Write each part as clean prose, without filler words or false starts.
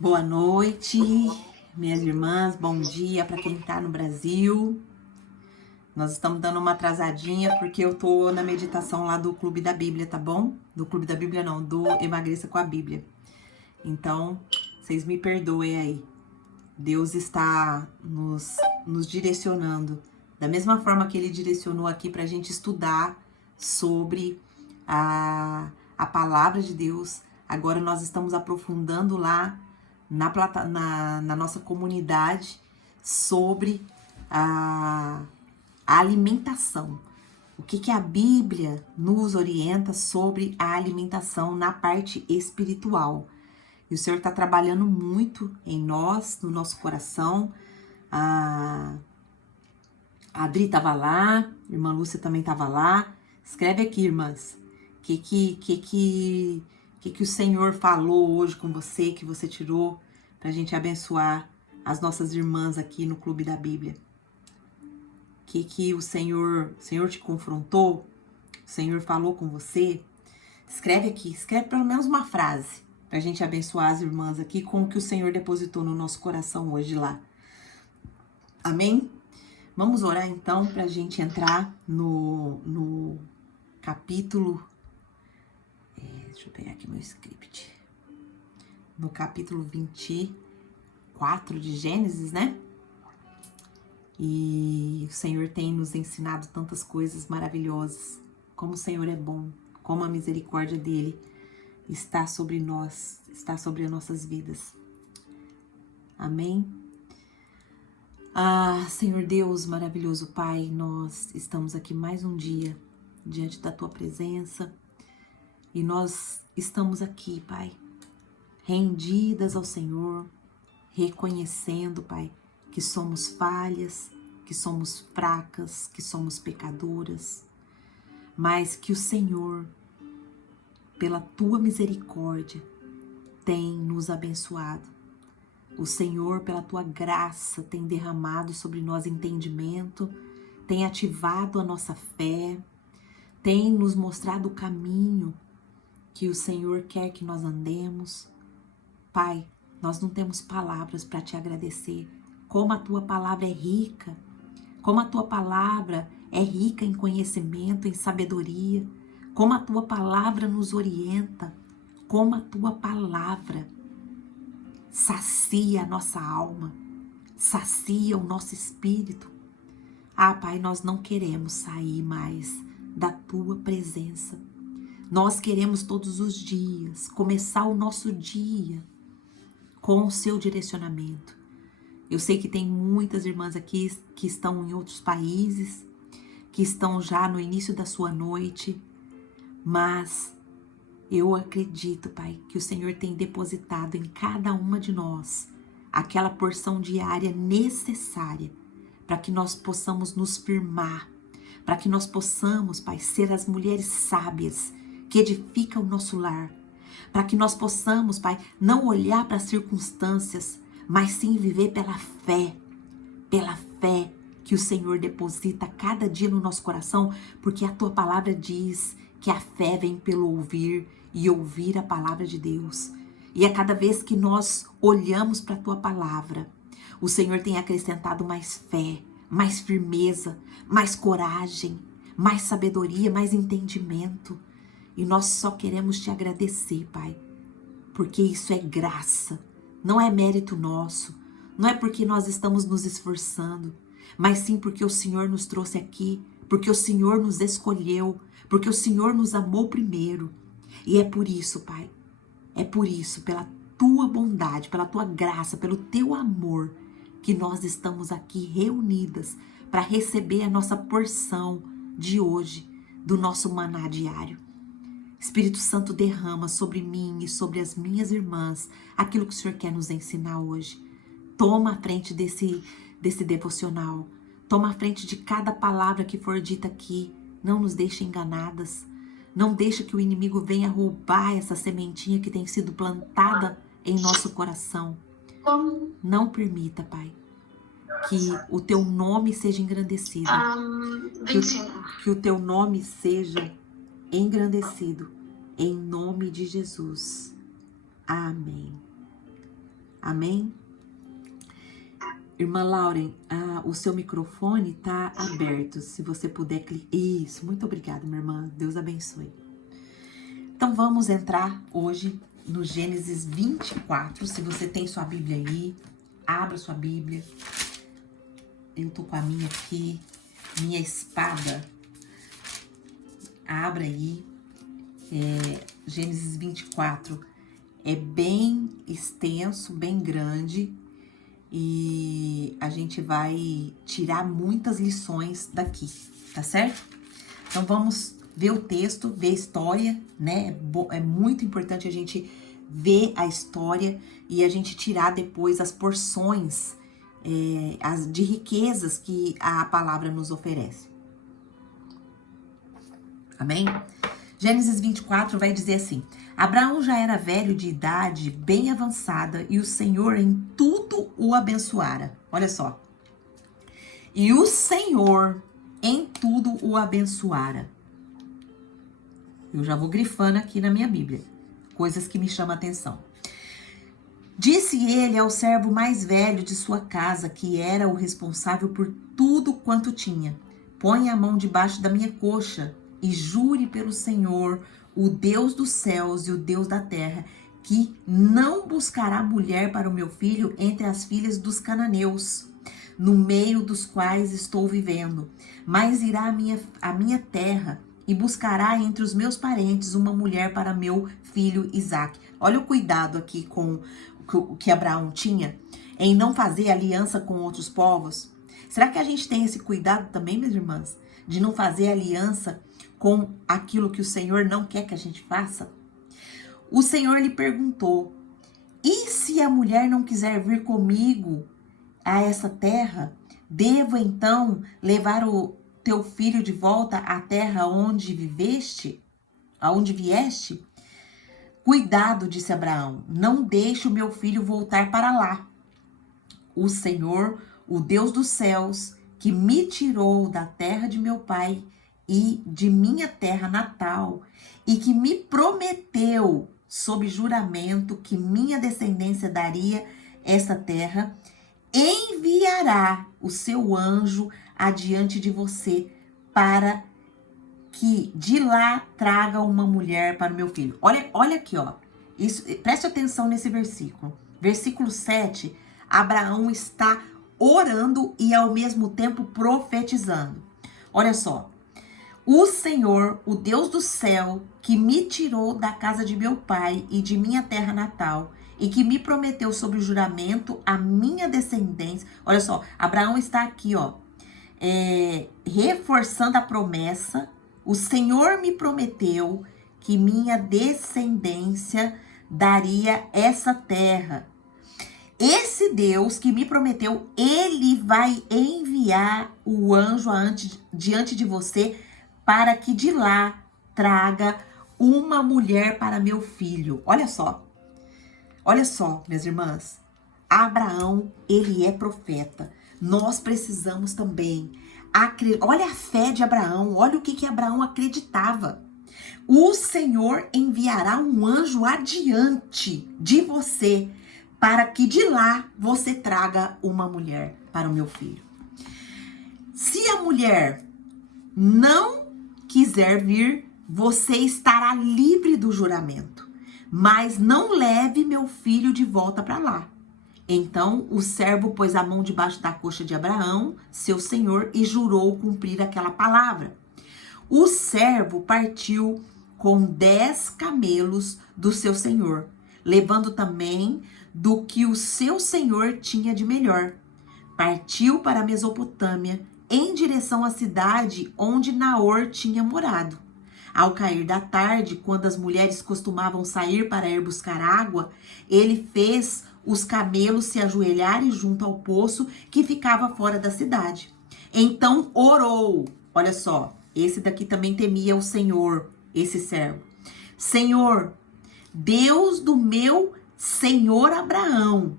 Boa noite, minhas irmãs, bom dia para quem está no Brasil. Nós estamos dando uma atrasadinha porque eu tô na meditação lá do Clube da Bíblia, tá bom? Do Clube da Bíblia não, do Emagreça com a Bíblia. Então, vocês me perdoem aí. Deus está nos direcionando. Da mesma forma que Ele direcionou aqui para a gente estudar sobre a palavra de Deus, agora nós estamos aprofundando lá na nossa comunidade sobre a alimentação. O que a Bíblia nos orienta sobre a alimentação na parte espiritual. E o Senhor está trabalhando muito em nós, no nosso coração. A Adri estava lá, a irmã Lúcia também estava lá. Escreve aqui, irmãs, o que o Senhor falou hoje com você, que você tirou para a gente abençoar as nossas irmãs aqui no Clube da Bíblia. Que o Senhor te confrontou, o Senhor falou com você. Escreve aqui, escreve pelo menos uma frase para a gente abençoar as irmãs aqui com o que o Senhor depositou no nosso coração hoje lá. Amém? Vamos orar então para a gente entrar no capítulo. Deixa eu pegar aqui meu script. No capítulo 24 de Gênesis, né? E o Senhor tem nos ensinado tantas coisas maravilhosas. Como o Senhor é bom, como a misericórdia dele está sobre nós, está sobre as nossas vidas. Amém? Senhor Deus, maravilhoso Pai, nós estamos aqui mais um dia diante da Tua presença e nós estamos aqui, Pai, rendidas ao Senhor, reconhecendo, Pai, que somos falhas, que somos fracas, que somos pecadoras, mas que o Senhor, pela Tua misericórdia, tem nos abençoado. O Senhor, pela Tua graça, tem derramado sobre nós entendimento, tem ativado a nossa fé, tem nos mostrado o caminho que o Senhor quer que nós andemos. Pai, nós não temos palavras para Te agradecer. Como a Tua palavra é rica, como a Tua palavra é rica em conhecimento, em sabedoria, como a Tua palavra nos orienta, como a Tua palavra sacia a nossa alma, sacia o nosso espírito. Pai, nós não queremos sair mais da Tua presença. Nós queremos todos os dias começar o nosso dia com o Seu direcionamento. Eu sei que tem muitas irmãs aqui que estão em outros países, que estão já no início da sua noite, mas eu acredito, Pai, que o Senhor tem depositado em cada uma de nós aquela porção diária necessária para que nós possamos nos firmar, para que nós possamos, Pai, ser as mulheres sábias que edificam o nosso lar, para que nós possamos, Pai, não olhar para as circunstâncias, mas sim viver pela fé que o Senhor deposita cada dia no nosso coração, porque a Tua palavra diz que a fé vem pelo ouvir e ouvir a palavra de Deus. E a cada vez que nós olhamos para a Tua palavra, o Senhor tem acrescentado mais fé, mais firmeza, mais coragem, mais sabedoria, mais entendimento. E nós só queremos Te agradecer, Pai, porque isso é graça. Não é mérito nosso, não é porque nós estamos nos esforçando, mas sim porque o Senhor nos trouxe aqui, porque o Senhor nos escolheu, porque o Senhor nos amou primeiro. E é por isso, Pai, é por isso, pela Tua bondade, pela Tua graça, pelo Teu amor, que nós estamos aqui reunidas para receber a nossa porção de hoje, do nosso maná diário. Espírito Santo, derrama sobre mim e sobre as minhas irmãs aquilo que o Senhor quer nos ensinar hoje. Toma a frente desse devocional. Toma a frente de cada palavra que for dita aqui. Não nos deixe enganadas. Não deixe que o inimigo venha roubar essa sementinha que tem sido plantada em nosso coração. Não permita, Pai, que o Teu nome seja engrandecido. Que o Teu nome seja engrandecido, em nome de Jesus. Amém. Amém? Irmã Lauren, o seu microfone tá aberto. Se você puder clicar. Isso, muito obrigada, minha irmã. Deus abençoe. Então vamos entrar hoje no Gênesis 24. Se você tem sua Bíblia aí, abra sua Bíblia. Eu tô com a minha aqui, minha espada. Abra aí. Gênesis 24 é bem extenso, bem grande. E a gente vai tirar muitas lições daqui, tá certo? Então vamos ver o texto, ver a história, né? É muito importante a gente ver a história e a gente tirar depois as porções de riquezas que a palavra nos oferece. Amém? Gênesis 24 vai dizer assim: Abraão já era velho de idade bem avançada e o Senhor em tudo o abençoara. Olha só. E o Senhor em tudo o abençoara. Eu já vou grifando aqui na minha Bíblia. Coisas que me chamam a atenção. Disse ele ao servo mais velho de sua casa, que era o responsável por tudo quanto tinha: Põe a mão debaixo da minha coxa e jure pelo Senhor, o Deus dos céus e o Deus da terra, que não buscará mulher para o meu filho entre as filhas dos cananeus, no meio dos quais estou vivendo, mas irá à minha terra e buscará entre os meus parentes uma mulher para meu filho Isaque. Olha o cuidado aqui com o que Abraão tinha em não fazer aliança com outros povos. Será que a gente tem esse cuidado também, minhas irmãs? De não fazer aliança com aquilo que o Senhor não quer que a gente faça? O Senhor lhe perguntou: e se a mulher não quiser vir comigo a essa terra? Devo então levar o teu filho de volta à terra onde viveste? Aonde vieste? Cuidado, disse Abraão, não deixe o meu filho voltar para lá. O Senhor, o Deus dos céus, que me tirou da terra de meu pai e de minha terra natal, e que me prometeu sob juramento que minha descendência daria essa terra, enviará o seu anjo adiante de você para que de lá traga uma mulher para o meu filho. Olha aqui, ó. Preste atenção nesse versículo. Versículo 7, Abraão está orando e ao mesmo tempo profetizando. Olha só. O Senhor, o Deus do céu, que me tirou da casa de meu pai e de minha terra natal, e que me prometeu sob juramento a minha descendência. Olha só, Abraão está aqui, ó, reforçando a promessa. O Senhor me prometeu que minha descendência daria essa terra. Esse Deus que me prometeu, ele vai enviar o anjo diante de você para que de lá traga uma mulher para meu filho. Olha só, minhas irmãs. Abraão, ele é profeta. Nós precisamos também. Olha a fé de Abraão, olha o que Abraão acreditava. O Senhor enviará um anjo adiante de você, para que de lá você traga uma mulher para o meu filho. Se a mulher não quiser vir, você estará livre do juramento, mas não leve meu filho de volta para lá. Então o servo pôs a mão debaixo da coxa de Abraão, seu senhor, e jurou cumprir aquela palavra. O servo partiu com 10 camelos do seu senhor, levando também do que o seu senhor tinha de melhor. Partiu para a Mesopotâmia, em direção à cidade onde Naor tinha morado. Ao cair da tarde, quando as mulheres costumavam sair para ir buscar água, ele fez os camelos se ajoelharem junto ao poço que ficava fora da cidade. Então orou. Olha só, esse daqui também temia o Senhor, esse servo. Senhor, Deus do meu senhor Abraão,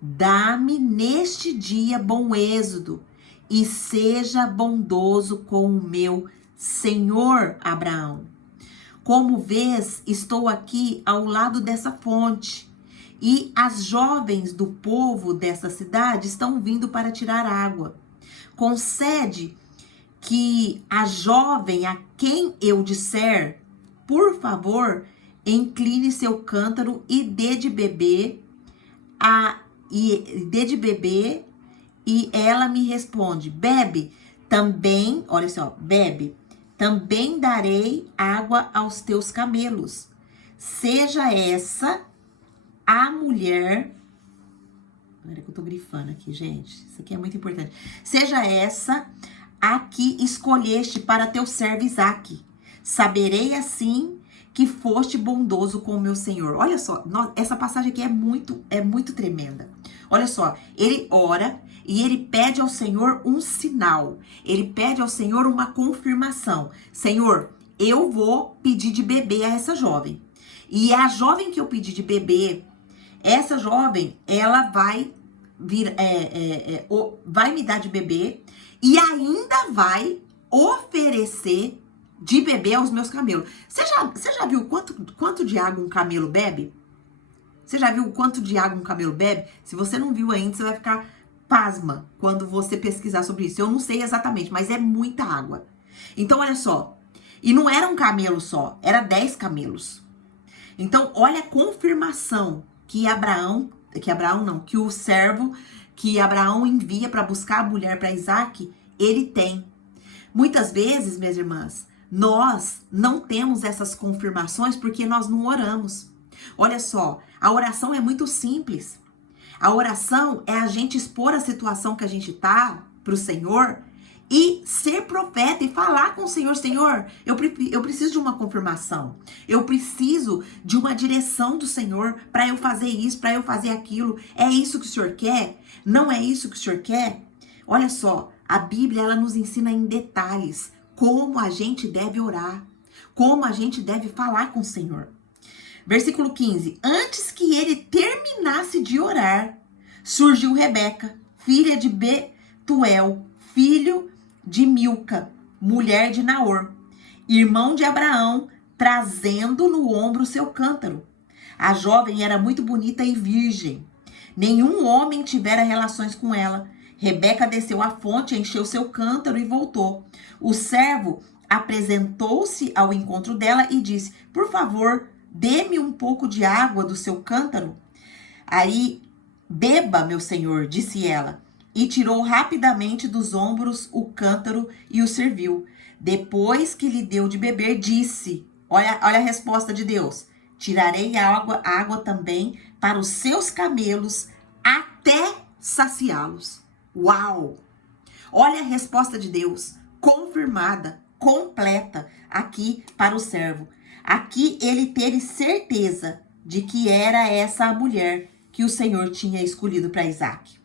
dá-me neste dia bom êxodo e seja bondoso com o meu senhor Abraão. Como vês, estou aqui ao lado dessa fonte e as jovens do povo dessa cidade estão vindo para tirar água. Concede que a jovem a quem eu disser, por favor, incline seu cântaro e dê de beber, e ela me responde, bebe, também, olha só, bebe, também darei água aos teus camelos. Seja essa a mulher, agora que eu tô grifando aqui, gente, isso aqui é muito importante. Seja essa a que escolheste para teu servo Isaque. Saberei assim que foste bondoso com o meu Senhor. Olha só, essa passagem aqui é muito tremenda. Olha só, ele ora e ele pede ao Senhor um sinal. Ele pede ao Senhor uma confirmação. Senhor, eu vou pedir de beber a essa jovem. E a jovem que eu pedi de beber, essa jovem, ela vai vai me dar de beber e ainda vai oferecer de beber aos meus camelos. Você já viu quanto de água um camelo bebe? Você já viu quanto de água um camelo bebe? Se você não viu ainda, você vai ficar pasma quando você pesquisar sobre isso. Eu não sei exatamente, mas é muita água. Então, olha só. E não era um camelo só, era 10 camelos. Então, olha a confirmação que o servo que Abraão envia para buscar a mulher para Isaque, ele tem. Muitas vezes, minhas irmãs, nós não temos essas confirmações porque nós não oramos. Olha só, a oração é muito simples. A oração é a gente expor a situação que a gente tá pro Senhor e ser profeta e falar com o Senhor. Senhor, eu preciso de uma confirmação. Eu preciso de uma direção do Senhor para eu fazer isso, para eu fazer aquilo. É isso que o Senhor quer? Não é isso que o Senhor quer? Olha só, a Bíblia ela nos ensina em detalhes como a gente deve orar, como a gente deve falar com o Senhor. Versículo 15. Antes que ele terminasse de orar, surgiu Rebeca, filha de Betuel, filho de Milca, mulher de Naor, irmão de Abraão, trazendo no ombro seu cântaro. A jovem era muito bonita e virgem. Nenhum homem tivera relações com ela. Rebeca desceu à fonte, encheu seu cântaro e voltou. O servo apresentou-se ao encontro dela e disse, por favor, dê-me um pouco de água do seu cântaro. Aí, beba, meu senhor, disse ela, e tirou rapidamente dos ombros o cântaro e o serviu. Depois que lhe deu de beber, disse, olha a resposta de Deus, tirarei água também para os seus camelos até saciá-los. Uau! Olha a resposta de Deus, confirmada, completa, aqui para o servo. Aqui ele teve certeza de que era essa a mulher que o Senhor tinha escolhido para Isaque.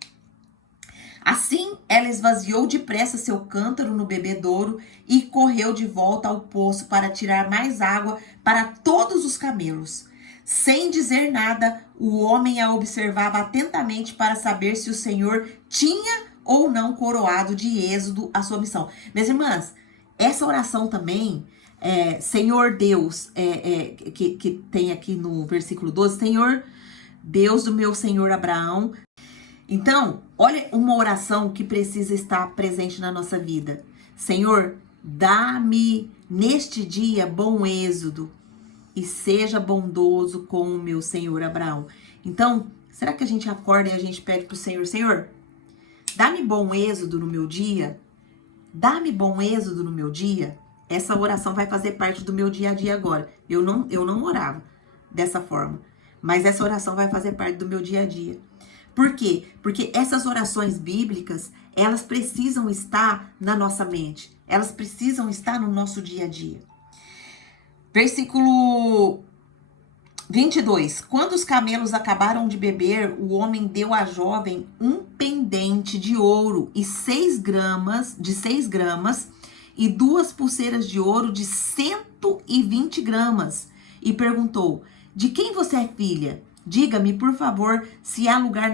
Assim, ela esvaziou depressa seu cântaro no bebedouro e correu de volta ao poço para tirar mais água para todos os camelos. Sem dizer nada, o homem a observava atentamente para saber se o Senhor tinha ou não coroado de êxodo a sua missão. Minhas irmãs, essa oração também, Senhor Deus, que tem aqui no versículo 12, Senhor Deus do meu Senhor Abraão. Então, olha uma oração que precisa estar presente na nossa vida. Senhor, dá-me neste dia bom êxodo e seja bondoso com o meu Senhor Abraão. Então, será que a gente acorda e a gente pede pro Senhor, Senhor, dá-me bom êxodo no meu dia? Dá-me bom êxodo no meu dia? Essa oração vai fazer parte do meu dia a dia agora. Eu não orava dessa forma, mas essa oração vai fazer parte do meu dia a dia. Por quê? Porque essas orações bíblicas, elas precisam estar na nossa mente. Elas precisam estar no nosso dia a dia. Versículo 22. Quando os camelos acabaram de beber, o homem deu à jovem um pendente de ouro e 6 gramas e 2 pulseiras de ouro de 120 gramas. E perguntou, de quem você é filha? Diga-me, por favor, se há lugar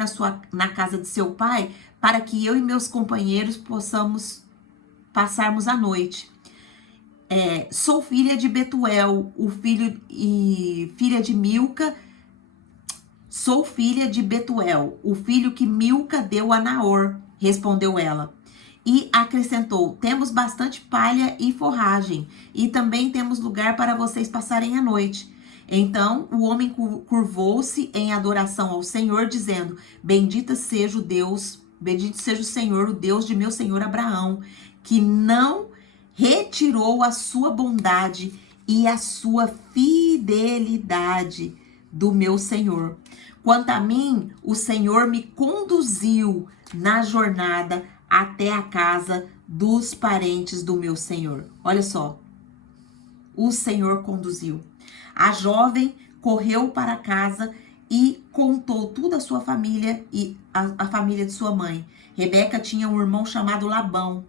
na casa de seu pai, para que eu e meus companheiros possamos passarmos a noite. Sou filha de Betuel, filha de Milca. Sou filha de Betuel, o filho que Milca deu a Naor, respondeu ela. E acrescentou: temos bastante palha e forragem, e também temos lugar para vocês passarem a noite. Então o homem curvou-se em adoração ao Senhor, dizendo: bendito seja o Senhor, o Deus de meu senhor Abraão, que não retirou a sua bondade e a sua fidelidade do meu senhor. Quanto a mim, o Senhor me conduziu na jornada até a casa dos parentes do meu senhor. Olha só, o Senhor conduziu. A jovem correu para casa e contou tudo à sua família e à família de sua mãe. Rebeca tinha um irmão chamado Labão.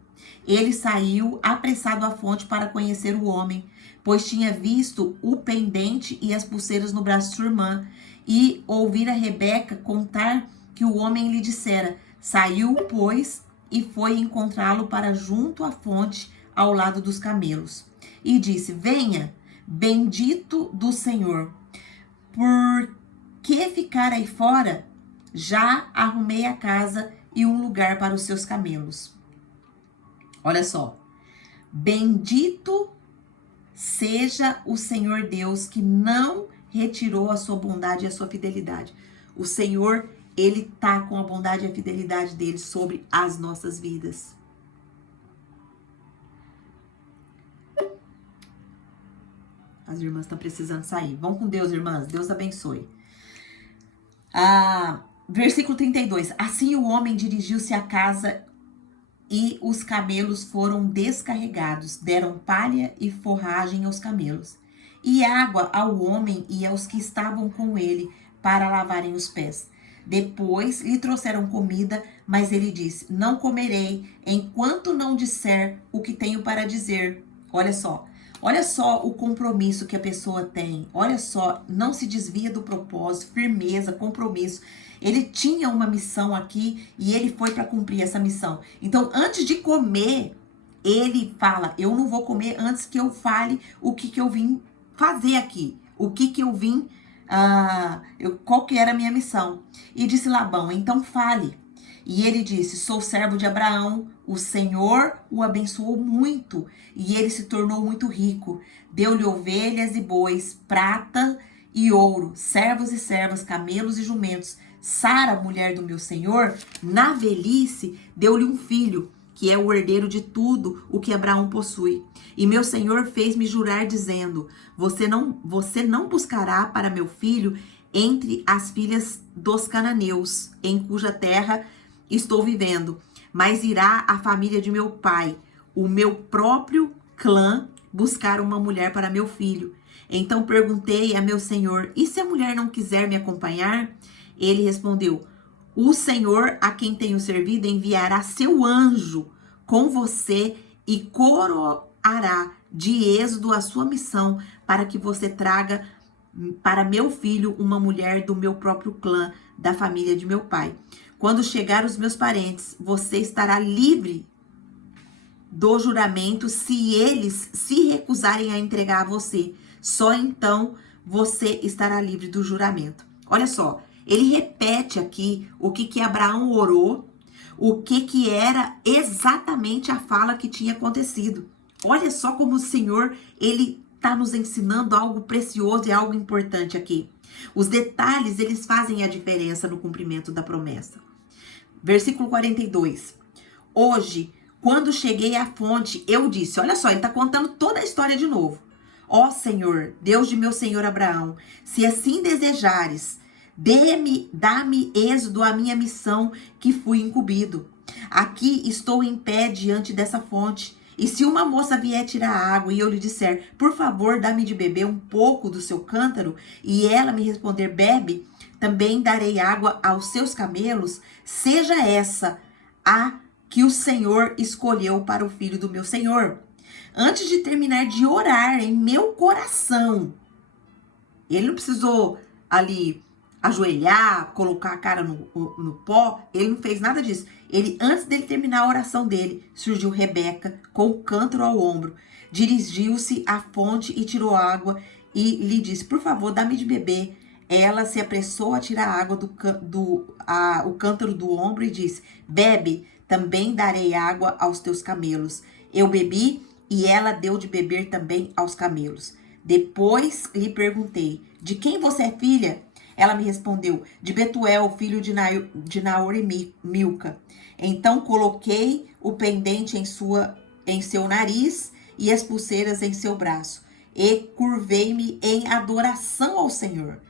Ele saiu apressado à fonte para conhecer o homem, pois tinha visto o pendente e as pulseiras no braço de sua irmã, e ouvira Rebeca contar que o homem lhe dissera. Saiu, pois, e foi encontrá-lo para junto à fonte, ao lado dos camelos. E disse: venha, bendito do Senhor, por que ficar aí fora? Já arrumei a casa e um lugar para os seus camelos. Olha só, bendito seja o Senhor Deus, que não retirou a sua bondade e a sua fidelidade. O Senhor, Ele tá com a bondade e a fidelidade dele sobre as nossas vidas. As irmãs estão precisando sair. Vão com Deus, irmãs. Deus abençoe. Versículo 32. Assim o homem dirigiu-se à casa e os camelos foram descarregados. Deram palha e forragem aos camelos, e água ao homem e aos que estavam com ele para lavarem os pés. Depois lhe trouxeram comida, mas ele disse: não comerei enquanto não disser o que tenho para dizer. Olha só o compromisso que a pessoa tem. Olha só, não se desvia do propósito, firmeza, compromisso. Ele tinha uma missão aqui e ele foi para cumprir essa missão. Então, antes de comer, ele fala: eu não vou comer antes que eu fale o que eu vim fazer aqui. O que eu vim, qual que era a minha missão. E disse Labão: então fale. E ele disse: sou servo de Abraão, o Senhor o abençoou muito, e ele se tornou muito rico. Deu-lhe ovelhas e bois, prata e ouro, servos e servas, camelos e jumentos. Sara, mulher do meu senhor, na velhice, deu-lhe um filho, que é o herdeiro de tudo o que Abraão possui. E meu senhor fez-me jurar, dizendo: você não buscará para meu filho entre as filhas dos cananeus, em cuja terra estou vivendo, mas irá a família de meu pai, o meu próprio clã, buscar uma mulher para meu filho. Então perguntei a meu senhor: e se a mulher não quiser me acompanhar? Ele respondeu: o Senhor, a quem tenho servido, enviará seu anjo com você e coroará de êxodo a sua missão, para que você traga para meu filho uma mulher do meu próprio clã, da família de meu pai. Quando chegar os meus parentes, você estará livre do juramento se eles se recusarem a entregar a você. Só então você estará livre do juramento. Olha só, ele repete aqui o que Abraão orou, o que era exatamente a fala que tinha acontecido. Olha só como o Senhor, ele está nos ensinando algo precioso e algo importante aqui. Os detalhes, eles fazem a diferença no cumprimento da promessa. Versículo 42. Hoje, quando cheguei à fonte, eu disse, olha só, ele está contando toda a história de novo. Ó Senhor, Deus de meu senhor Abraão, se assim desejares, dá-me êxodo à minha missão que fui incumbido. Aqui estou em pé diante dessa fonte. E se uma moça vier tirar água e eu lhe disser, por favor, dá-me de beber um pouco do seu cântaro, e ela me responder, bebe, também darei água aos seus camelos, seja essa a que o Senhor escolheu para o filho do meu senhor. Antes de terminar de orar em meu coração, ele não precisou ali ajoelhar, colocar a cara no pó, ele não fez nada disso. Ele, antes dele terminar a oração dele, surgiu Rebeca com o cântaro ao ombro, dirigiu-se à fonte e tirou água e lhe disse, por favor, dá-me de beber. Ela se apressou a tirar a água o cântaro do ombro e disse: bebe, também darei água aos teus camelos. Eu bebi e ela deu de beber também aos camelos. Depois lhe perguntei: de quem você é filha? Ela me respondeu: de Betuel, filho de Naor e Milca. Então coloquei o pendente em seu nariz e as pulseiras em seu braço, e curvei-me em adoração ao Senhor.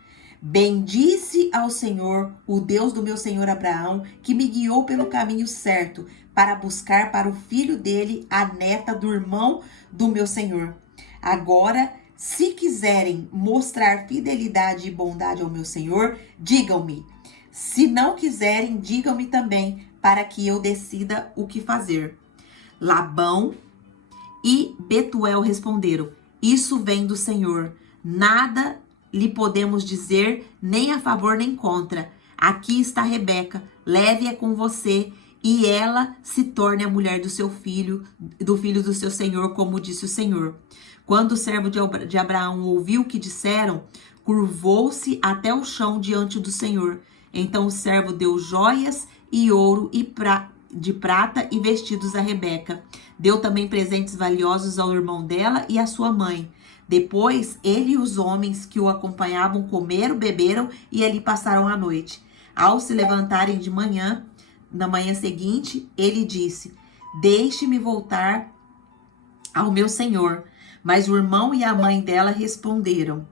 Bendize ao Senhor, o Deus do meu senhor Abraão, que me guiou pelo caminho certo, para buscar para o filho dele a neta do irmão do meu senhor. Agora, se quiserem mostrar fidelidade e bondade ao meu senhor, digam-me. Se não quiserem, digam-me também, para que eu decida o que fazer. Labão e Betuel responderam: isso vem do Senhor. Nada lhe podemos dizer, nem a favor nem contra. Aqui está Rebeca, leve-a com você, e ela se torne a mulher do seu filho, do filho do seu senhor, como disse o Senhor. Quando o servo de Abraão ouviu o que disseram, curvou-se até o chão diante do Senhor. Então o servo deu joias e ouro de prata e vestidos a Rebeca. Deu também presentes valiosos ao irmão dela e à sua mãe. Depois, ele e os homens que o acompanhavam comeram, beberam e ali passaram a noite. Ao se levantarem de manhã, na manhã seguinte, ele disse: deixe-me voltar ao meu senhor. Mas o irmão e a mãe dela responderam: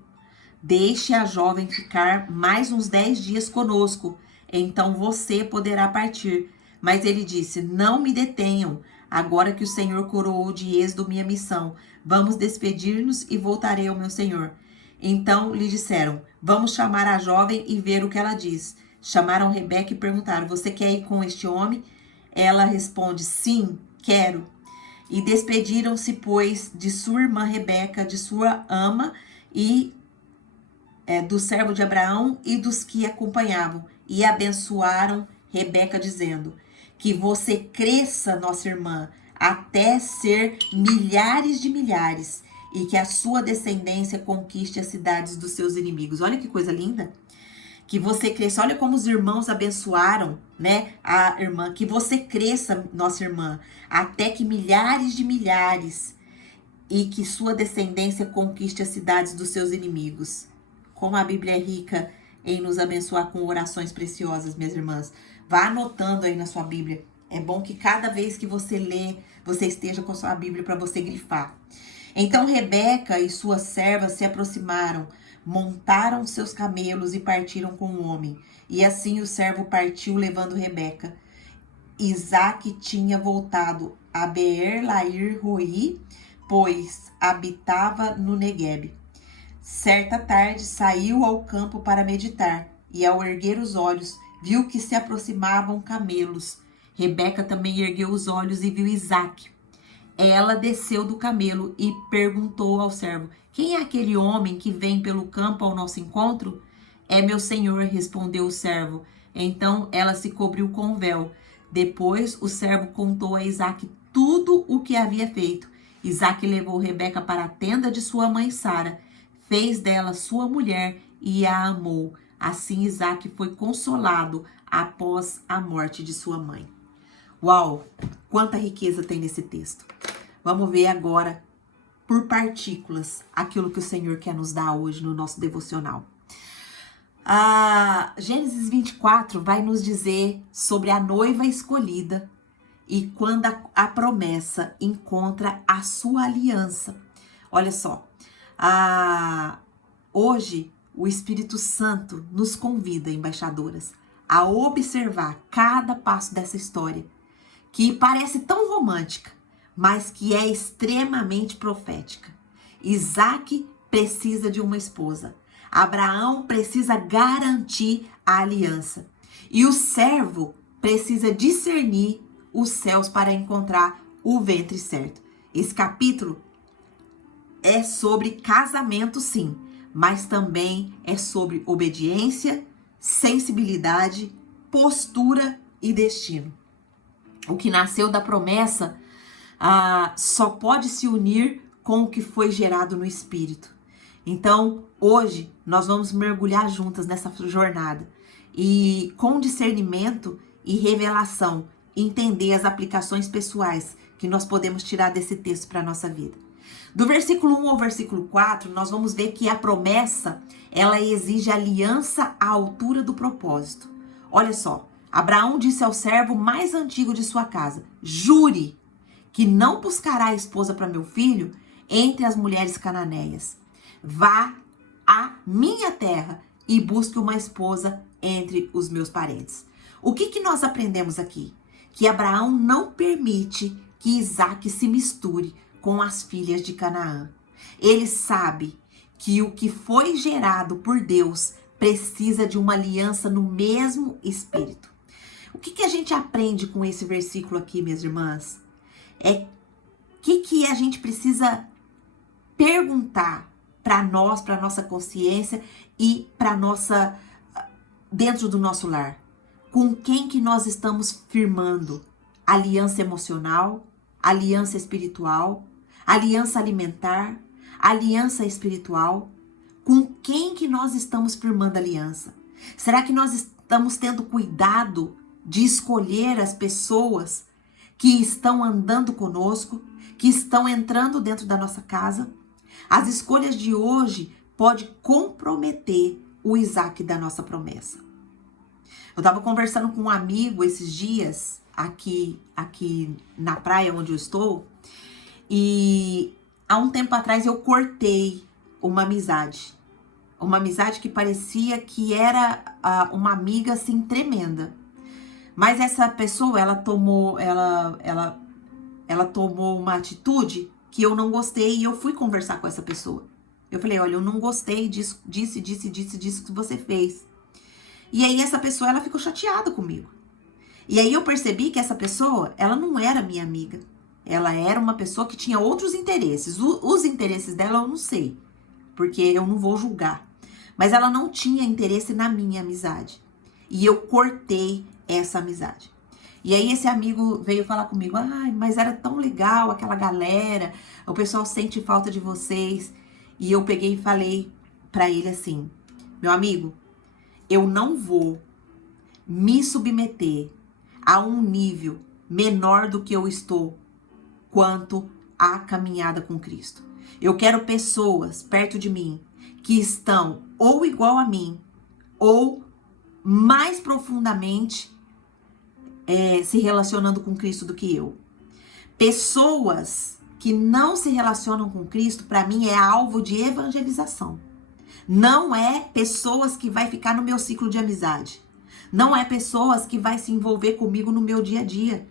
deixe a jovem ficar mais uns 10 dias conosco, então você poderá partir. Mas ele disse: não me detenham, agora que o Senhor coroou de êxito minha missão. Vamos despedir-nos e voltarei ao meu senhor. Então lhe disseram: vamos chamar a jovem e ver o que ela diz. Chamaram Rebeca e perguntaram: você quer ir com este homem? Ela responde: sim, quero. E despediram-se, pois, de sua irmã Rebeca, de sua ama e do servo de Abraão e dos que acompanhavam. E abençoaram Rebeca, dizendo: que você cresça, nossa irmã, até ser milhares de milhares, e que a sua descendência conquiste as cidades dos seus inimigos. Olha que coisa linda. Que você cresça, olha como os irmãos abençoaram, né, a irmã. Que você cresça, nossa irmã, até que milhares de milhares, e que sua descendência conquiste as cidades dos seus inimigos. Como a Bíblia é rica em nos abençoar com orações preciosas, minhas irmãs. Vá anotando aí na sua Bíblia. É bom que cada vez que você lê, você esteja com a sua Bíblia para você grifar. Então Rebeca e suas servas se aproximaram, montaram seus camelos e partiram com o homem. E assim o servo partiu levando Rebeca. Isaque tinha voltado a Beer-Lair-Roi, pois habitava no Neguebe. Certa tarde saiu ao campo para meditar, e ao erguer os olhos, viu que se aproximavam camelos. Rebeca também ergueu os olhos e viu Isaque. Ela desceu do camelo e perguntou ao servo: quem é aquele homem que vem pelo campo ao nosso encontro? É meu senhor, respondeu o servo. Então ela se cobriu com o véu. Depois o servo contou a Isaque tudo o que havia feito. Isaque levou Rebeca para a tenda de sua mãe Sara, fez dela sua mulher e a amou. Assim Isaque foi consolado após a morte de sua mãe. Uau, quanta riqueza tem nesse texto. Vamos ver agora, por partículas, aquilo que o Senhor quer nos dar hoje no nosso devocional. Gênesis 24 vai nos dizer sobre a noiva escolhida e quando a promessa encontra a sua aliança. Olha só, hoje o Espírito Santo nos convida, embaixadoras, a observar cada passo dessa história, que parece tão romântica, mas que é extremamente profética. Isaque precisa de uma esposa. Abraão precisa garantir a aliança. E o servo precisa discernir os céus para encontrar o ventre certo. Esse capítulo é sobre casamento, sim, mas também é sobre obediência, sensibilidade, postura e destino. O que nasceu da promessa só pode se unir com o que foi gerado no Espírito. Então, hoje, nós vamos mergulhar juntas nessa jornada e, com discernimento e revelação, entender as aplicações pessoais que nós podemos tirar desse texto para a nossa vida. Do versículo 1 ao versículo 4, nós vamos ver que a promessa, ela exige aliança à altura do propósito. Olha só, Abraão disse ao servo mais antigo de sua casa: jure que não buscará a esposa para meu filho entre as mulheres cananeias. Vá à minha terra e busque uma esposa entre os meus parentes. O que nós aprendemos aqui? Que Abraão não permite que Isaac se misture com as filhas de Canaã. Ele sabe que o que foi gerado por Deus precisa de uma aliança no mesmo espírito. O que a gente aprende com esse versículo aqui, minhas irmãs? É que a gente precisa perguntar para nós, para nossa consciência e para nossa dentro do nosso lar. Com quem que nós estamos firmando aliança emocional, aliança espiritual, aliança alimentar, aliança espiritual? Com quem que nós estamos firmando aliança? Será que nós estamos tendo cuidado de escolher as pessoas que estão andando conosco, que estão entrando dentro da nossa casa? As escolhas de hoje podem comprometer o Isaac da nossa promessa. Eu estava conversando com um amigo esses dias, aqui na praia onde eu estou, e há um tempo atrás eu cortei uma amizade. Uma amizade que parecia que era uma amiga assim tremenda. Mas essa pessoa, ela tomou uma atitude que eu não gostei e eu fui conversar com essa pessoa. Eu falei: olha, eu não gostei disso que você fez. E aí essa pessoa, ela ficou chateada comigo. E aí eu percebi que essa pessoa, ela não era minha amiga. Ela era uma pessoa que tinha outros interesses. Os interesses dela eu não sei, porque eu não vou julgar. Mas ela não tinha interesse na minha amizade. E eu cortei essa amizade. E aí esse amigo veio falar comigo: ai, mas era tão legal aquela galera, o pessoal sente falta de vocês. E eu peguei e falei pra ele assim: meu amigo, eu não vou me submeter a um nível menor do que eu estou quanto à caminhada com Cristo. Eu quero pessoas perto de mim que estão ou igual a mim, ou mais profundamente se relacionando com Cristo do que eu. Pessoas que não se relacionam com Cristo, para mim, é alvo de evangelização. Não é pessoas que vai ficar no meu ciclo de amizade. Não é pessoas que vai se envolver comigo no meu dia a dia.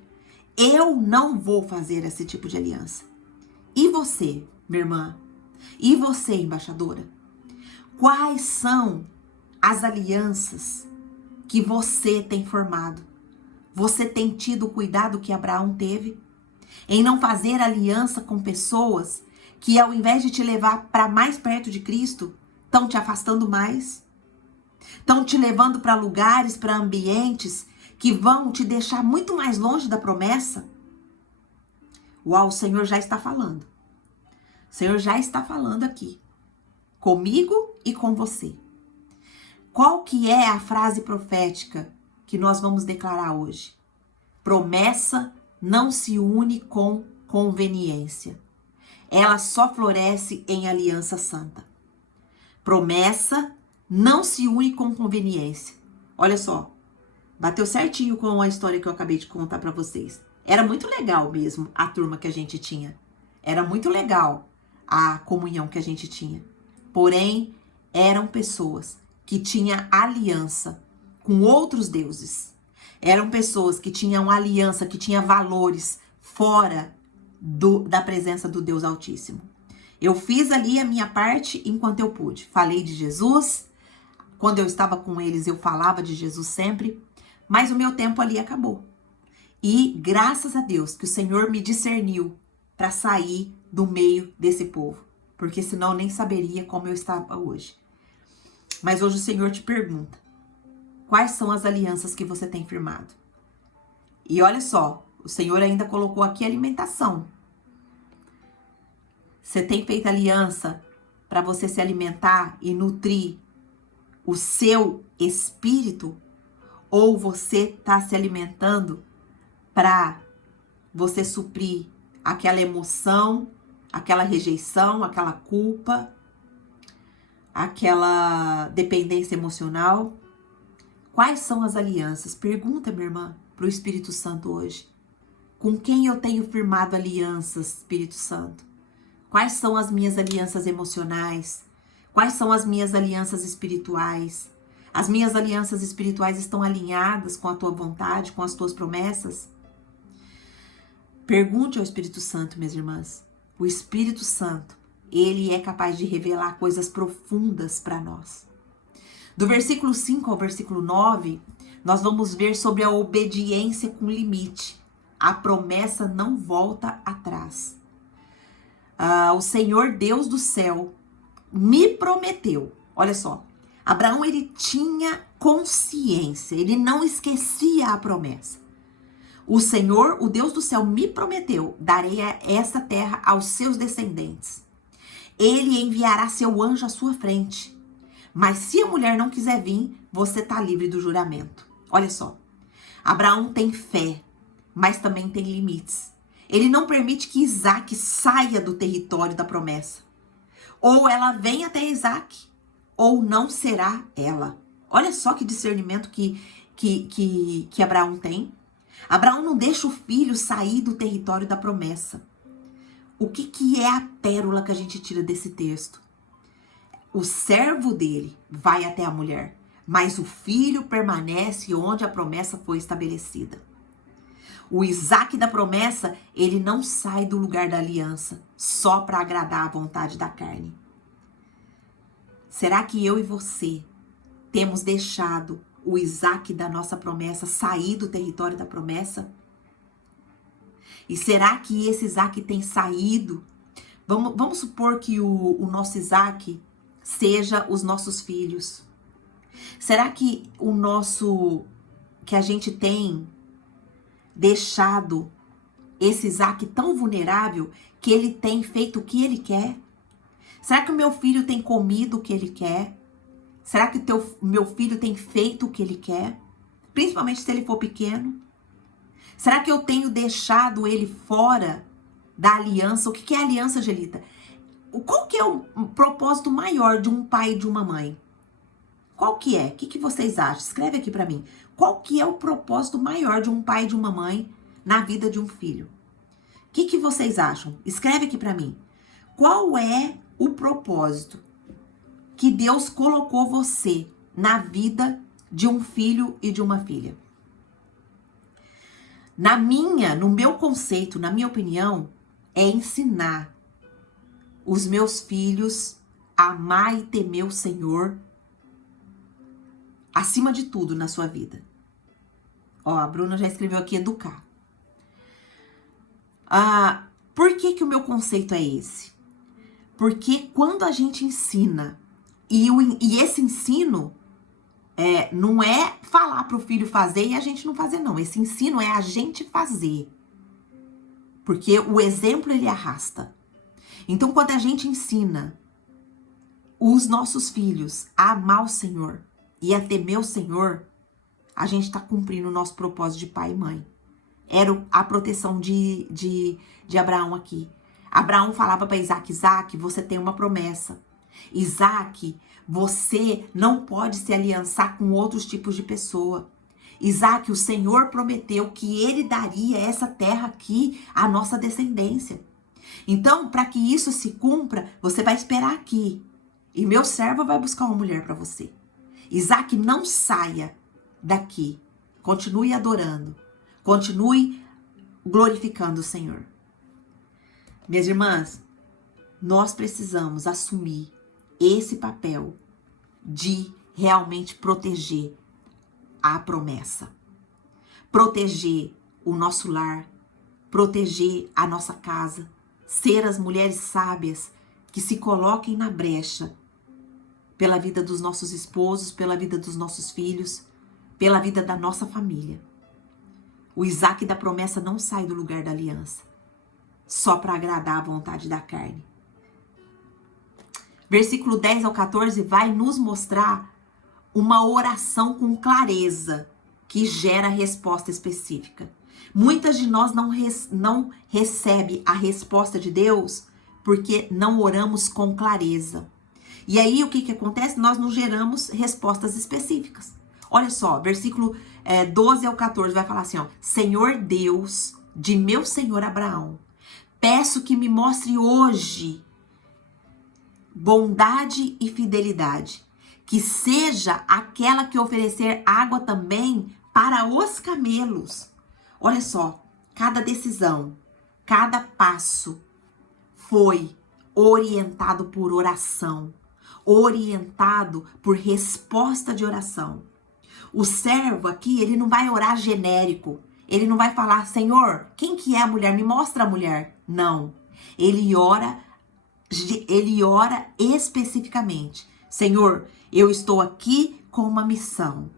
Eu não vou fazer esse tipo de aliança. E você, minha irmã? E você, embaixadora? Quais são as alianças que você tem formado? Você tem tido o cuidado que Abraão teve? Em não fazer aliança com pessoas que, ao invés de te levar para mais perto de Cristo, estão te afastando mais? Estão te levando para lugares, para ambientes que vão te deixar muito mais longe da promessa? Uau, o Senhor já está falando. O Senhor já está falando aqui, comigo e com você. Qual que é a frase profética que nós vamos declarar hoje? Promessa não se une com conveniência. Ela só floresce em aliança santa. Promessa não se une com conveniência. Olha só, bateu certinho com a história que eu acabei de contar para vocês. Era muito legal mesmo a turma que a gente tinha. Era muito legal a comunhão que a gente tinha. Porém, eram pessoas que tinham aliança com outros deuses. Eram pessoas que tinham aliança, que tinham valores fora da presença do Deus Altíssimo. Eu fiz ali a minha parte enquanto eu pude. Falei de Jesus. Quando eu estava com eles, eu falava de Jesus sempre. Mas o meu tempo ali acabou. E graças a Deus que o Senhor me discerniu para sair do meio desse povo. Porque senão eu nem saberia como eu estava hoje. Mas hoje o Senhor te pergunta: quais são as alianças que você tem firmado? E olha só, o Senhor ainda colocou aqui alimentação. Você tem feito aliança para você se alimentar e nutrir o seu espírito? Ou você está se alimentando para você suprir aquela emoção, aquela rejeição, aquela culpa, aquela dependência emocional? Quais são as alianças? Pergunta, minha irmã, para o Espírito Santo hoje. Com quem eu tenho firmado alianças, Espírito Santo? Quais são as minhas alianças emocionais? Quais são as minhas alianças espirituais? As minhas alianças espirituais estão alinhadas com a tua vontade, com as tuas promessas? Pergunte ao Espírito Santo, minhas irmãs. O Espírito Santo, ele é capaz de revelar coisas profundas para nós. Do versículo 5 ao versículo 9, nós vamos ver sobre a obediência com limite. A promessa não volta atrás. O Senhor Deus do céu me prometeu. Olha só, Abraão, ele tinha consciência, ele não esquecia a promessa. O Senhor, o Deus do céu, me prometeu: darei essa terra aos seus descendentes. Ele enviará seu anjo à sua frente. Mas se a mulher não quiser vir, você está livre do juramento. Olha só, Abraão tem fé, mas também tem limites. Ele não permite que Isaac saia do território da promessa. Ou ela vem até Isaac, ou não será ela. Olha só que discernimento que Abraão tem. Abraão não deixa o filho sair do território da promessa. O que é a pérola que a gente tira desse texto? O servo dele vai até a mulher, mas o filho permanece onde a promessa foi estabelecida. O Isaac da promessa, ele não sai do lugar da aliança só para agradar a vontade da carne. Será que eu e você temos deixado o Isaac da nossa promessa sair do território da promessa? E será que esse Isaac tem saído? Vamos supor que o nosso Isaac seja os nossos filhos. Será que que a gente tem deixado esse Isaac tão vulnerável que ele tem feito o que ele quer? Será que o meu filho tem comido o que ele quer? Será que meu filho tem feito o que ele quer? Principalmente se ele for pequeno. Será que eu tenho deixado ele fora da aliança? O que é aliança, Angelita? Qual que é o propósito maior de um pai e de uma mãe? Qual que é? O que vocês acham? Escreve aqui pra mim. Qual que é o propósito maior de um pai e de uma mãe na vida de um filho? O que vocês acham? Escreve aqui pra mim. Qual é o propósito que Deus colocou você na vida de um filho e de uma filha? No meu conceito, na minha opinião, é ensinar os meus filhos a amar e temer o Senhor acima de tudo na sua vida. Ó, a Bruna já escreveu aqui educar. Por que o meu conceito é esse? Porque quando a gente ensina, e esse ensino não é falar para o filho fazer e a gente não fazer, não. Esse ensino é a gente fazer. Porque o exemplo, ele arrasta. Então, quando a gente ensina os nossos filhos a amar o Senhor e a temer o Senhor, a gente está cumprindo o nosso propósito de pai e mãe. Era a proteção de Abraão aqui. Abraão falava para Isaac: Isaac, você tem uma promessa. Isaac, você não pode se aliançar com outros tipos de pessoa. Isaac, o Senhor prometeu que ele daria essa terra aqui à nossa descendência. Então, para que isso se cumpra, você vai esperar aqui. E meu servo vai buscar uma mulher para você. Isaac, não saia daqui. Continue adorando. Continue glorificando o Senhor. Minhas irmãs, nós precisamos assumir esse papel de realmente proteger a promessa. Proteger o nosso lar. Proteger a nossa casa. Ser as mulheres sábias que se coloquem na brecha pela vida dos nossos esposos, pela vida dos nossos filhos, pela vida da nossa família. O Isaac da promessa não sai do lugar da aliança só para agradar a vontade da carne. Versículo 10 ao 14 vai nos mostrar uma oração com clareza que gera resposta específica. Muitas de nós não recebe a resposta de Deus porque não oramos com clareza. E aí o que acontece? Nós não geramos respostas específicas. Olha só, versículo 12 ao 14 vai falar assim, ó: Senhor Deus de meu senhor Abraão, peço que me mostre hoje bondade e fidelidade, que seja aquela que oferecer água também para os camelos. Olha só, cada decisão, cada passo foi orientado por oração, orientado por resposta de oração. O servo aqui, ele não vai orar genérico, ele não vai falar, Senhor, quem que é a mulher? Me mostra a mulher. Não, ele ora especificamente. Senhor, eu estou aqui com uma missão.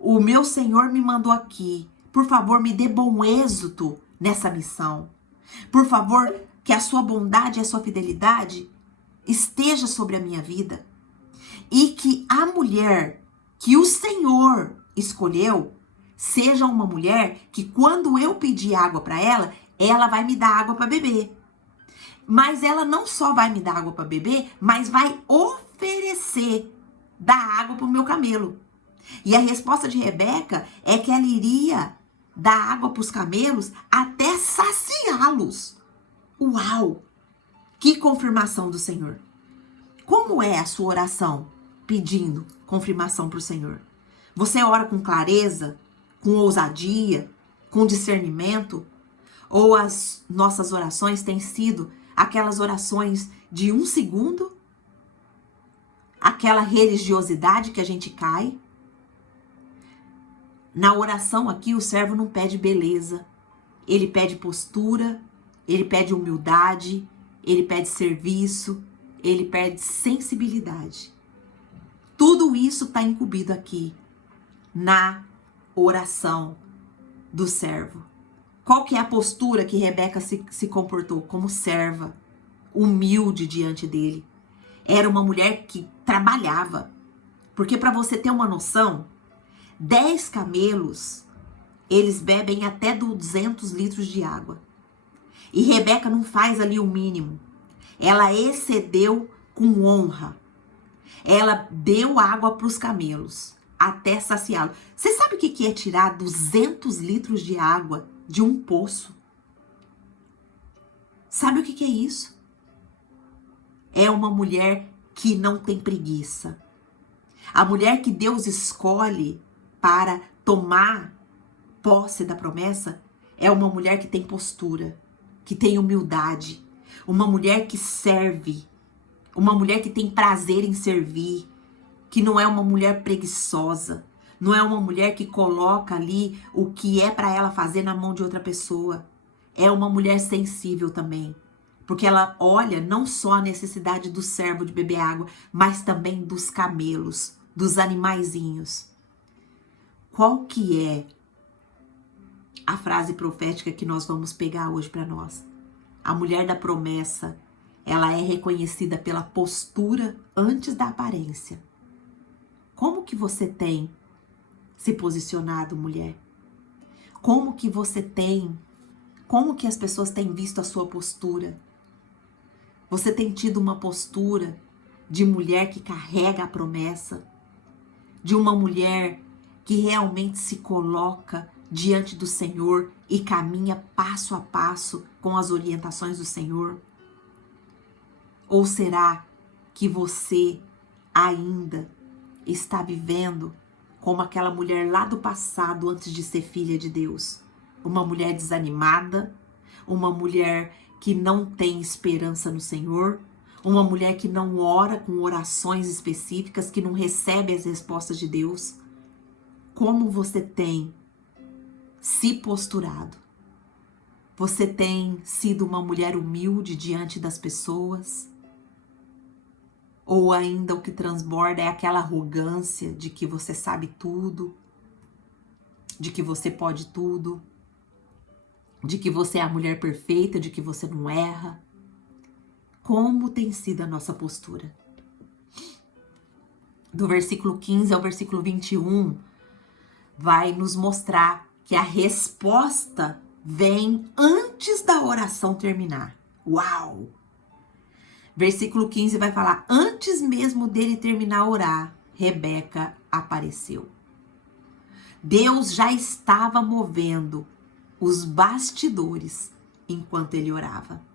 O meu Senhor me mandou aqui. Por favor, me dê bom êxito nessa missão. Por favor, que a sua bondade e a sua fidelidade esteja sobre a minha vida. E que a mulher que o Senhor escolheu seja uma mulher que quando eu pedir água para ela, ela vai me dar água para beber. Mas ela não só vai me dar água para beber, mas vai oferecer dar água para o meu camelo. E a resposta de Rebeca é que ela iria dar água para os camelos até saciá-los. Uau! Que confirmação do Senhor. Como é a sua oração pedindo confirmação para o Senhor? Você ora com clareza, com ousadia, com discernimento? Ou as nossas orações têm sido aquelas orações de 1 segundo? Aquela religiosidade que a gente cai? Na oração aqui, o servo não pede beleza. Ele pede postura, ele pede humildade, ele pede serviço, ele pede sensibilidade. Tudo isso está incluído aqui na oração do servo. Qual que é a postura que Rebeca se comportou? Como serva, humilde diante dele. Era uma mulher que trabalhava. Porque para você ter uma noção, 10 camelos, eles bebem até 200 litros de água. E Rebeca não faz ali o mínimo. Ela excedeu com honra. Ela deu água para os camelos até saciá-lo. Você sabe o que é tirar 200 litros de água de um poço? Sabe o que é isso? É uma mulher que não tem preguiça. A mulher que Deus escolhe para tomar posse da promessa é uma mulher que tem postura, que tem humildade, uma mulher que serve, uma mulher que tem prazer em servir, que não é uma mulher preguiçosa, não é uma mulher que coloca ali o que é para ela fazer na mão de outra pessoa. É uma mulher sensível também, porque ela olha não só a necessidade do servo de beber água, mas também dos camelos, dos animaizinhos. Qual que é a frase profética que nós vamos pegar hoje para nós? A mulher da promessa, ela é reconhecida pela postura antes da aparência. Como que você tem se posicionado, mulher? Como que as pessoas têm visto a sua postura? Você tem tido uma postura de mulher que carrega a promessa? De uma mulher que realmente se coloca diante do Senhor e caminha passo a passo com as orientações do Senhor? Ou será que você ainda está vivendo como aquela mulher lá do passado antes de ser filha de Deus? Uma mulher desanimada, uma mulher que não tem esperança no Senhor, uma mulher que não ora com orações específicas, que não recebe as respostas de Deus. Como você tem se posturado? Você tem sido uma mulher humilde diante das pessoas? Ou ainda o que transborda é aquela arrogância de que você sabe tudo, de que você pode tudo, de que você é a mulher perfeita, de que você não erra? como tem sido a nossa postura. Do versículo 15 ao versículo 21, vai nos mostrar que a resposta vem antes da oração terminar. Uau! Versículo 15 vai falar: antes mesmo dele terminar a orar, Rebeca apareceu. Deus já estava movendo os bastidores enquanto ele orava.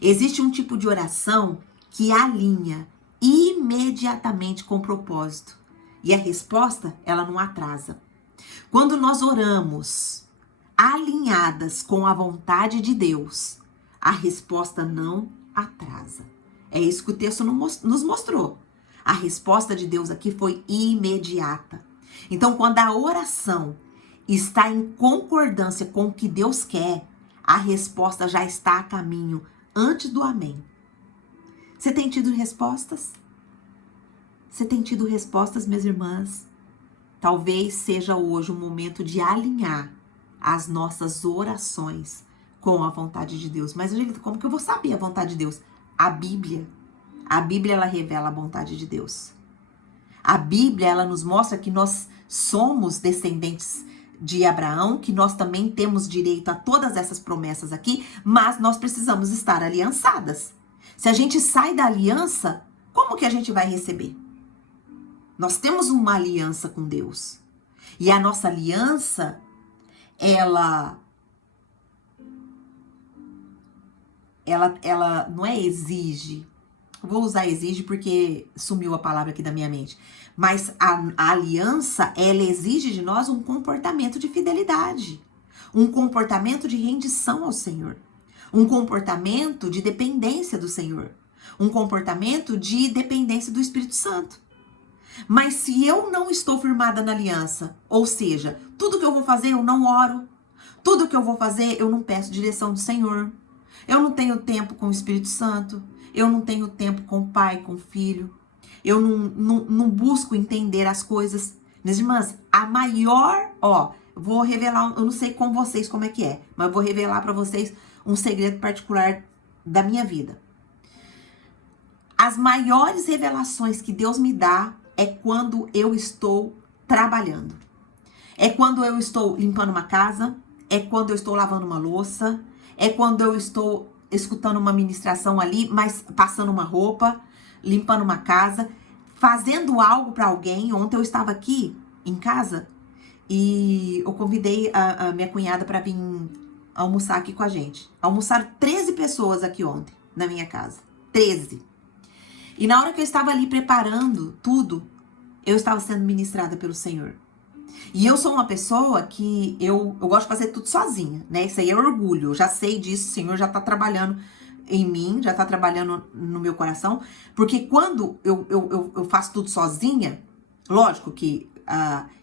Existe um tipo de oração que alinha imediatamente com o propósito. E a resposta, ela não atrasa. Quando nós oramos alinhadas com a vontade de Deus, a resposta não atrasa. É isso que o texto nos mostrou. A resposta de Deus aqui foi imediata. Então, quando a oração está em concordância com o que Deus quer, a resposta já está a caminho antes do amém. Você tem tido respostas? Você tem tido respostas, minhas irmãs? Talvez seja hoje um momento de alinhar as nossas orações com a vontade de Deus. Mas, Angelita, como que eu vou saber a vontade de Deus? A Bíblia, ela revela a vontade de Deus. A Bíblia, ela nos mostra que nós somos descendentes de Abraão, que nós também temos direito a todas essas promessas aqui, mas nós precisamos estar aliançadas. Se a gente sai da aliança, como que a gente vai receber? Nós temos uma aliança com Deus. E a nossa aliança, ela não é exige. Vou usar exige porque sumiu a palavra aqui da minha mente. Mas a aliança, ela exige de nós um comportamento de fidelidade. Um comportamento de rendição ao Senhor. Um comportamento de dependência do Senhor. Um comportamento de dependência do Espírito Santo. Mas se eu não estou firmada na aliança, ou seja, tudo que eu vou fazer eu não oro, tudo que eu vou fazer eu não peço direção do Senhor, eu não tenho tempo com o Espírito Santo, eu não tenho tempo com o Pai, com o Filho, eu não busco entender as coisas. Minhas irmãs, a maior, vou revelar, eu não sei com vocês como é que é, mas vou revelar para vocês um segredo particular da minha vida. As maiores revelações que Deus me dá é quando eu estou trabalhando. É quando eu estou limpando uma casa, é quando eu estou lavando uma louça, é quando eu estou escutando uma ministração ali, mas passando uma roupa, limpando uma casa, fazendo algo para alguém. Ontem eu estava aqui em casa e eu convidei a minha cunhada para vir almoçar aqui com a gente. Almoçaram 13 pessoas aqui ontem na minha casa. 13. E na hora que eu estava ali preparando tudo, eu estava sendo ministrada pelo Senhor. E eu sou uma pessoa que eu gosto de fazer tudo sozinha, né? Isso aí é orgulho, eu já sei disso, o Senhor já tá trabalhando em mim, já tá trabalhando no meu coração. Porque quando eu faço tudo sozinha, lógico que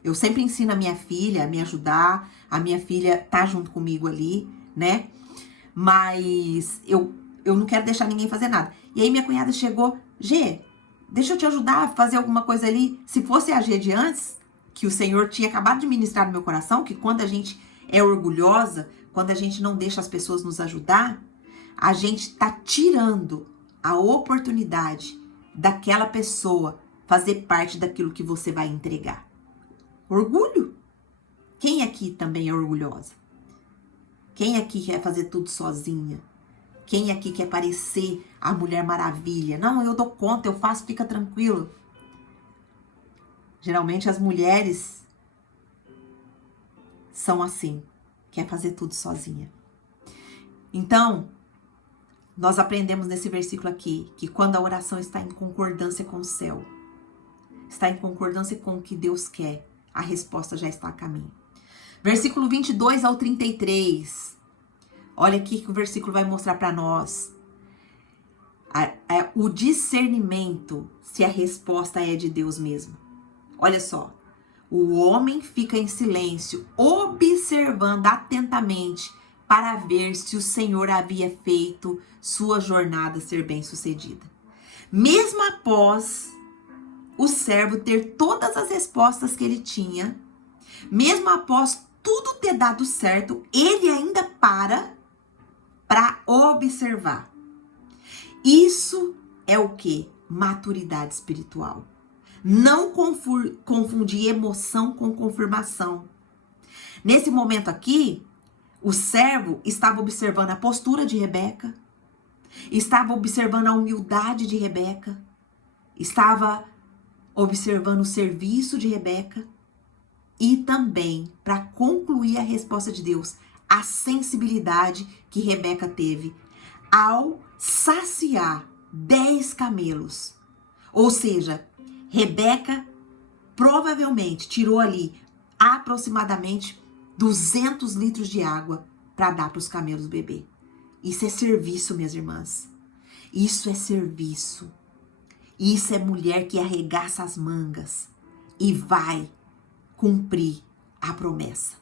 eu sempre ensino a minha filha a me ajudar, a minha filha tá junto comigo ali, né? Mas eu não quero deixar ninguém fazer nada. E aí minha cunhada chegou: Gê, deixa eu te ajudar a fazer alguma coisa ali. Se fosse a Gê de antes, que o Senhor tinha acabado de ministrar no meu coração, que quando a gente é orgulhosa, quando a gente não deixa as pessoas nos ajudar, a gente tá tirando a oportunidade daquela pessoa fazer parte daquilo que você vai entregar. Orgulho. Quem aqui também é orgulhosa? Quem aqui quer fazer tudo sozinha? Quem aqui quer parecer a Mulher Maravilha? Não, eu dou conta, eu faço, fica tranquilo. Geralmente as mulheres são assim, quer fazer tudo sozinha. Então, nós aprendemos nesse versículo aqui, que quando a oração está em concordância com o céu, está em concordância com o que Deus quer, a resposta já está a caminho. Versículo 22 ao 33. Olha aqui que o versículo vai mostrar para nós o discernimento se a resposta é de Deus mesmo. Olha só. O homem fica em silêncio, observando atentamente para ver se o Senhor havia feito sua jornada ser bem-sucedida. Mesmo após o servo ter todas as respostas que ele tinha, mesmo após tudo ter dado certo, ele ainda para observar. Isso é o quê? Maturidade espiritual. Não confundir emoção com confirmação. Nesse momento aqui, o servo estava observando a postura de Rebeca, estava observando a humildade de Rebeca, estava observando o serviço de Rebeca e também, para concluir a resposta de Deus, a sensibilidade que Rebeca teve ao saciar 10 camelos. Ou seja, Rebeca provavelmente tirou ali aproximadamente 200 litros de água para dar para os camelos beber. Isso é serviço, minhas irmãs. Isso é serviço. Isso é mulher que arregaça as mangas e vai cumprir a promessa.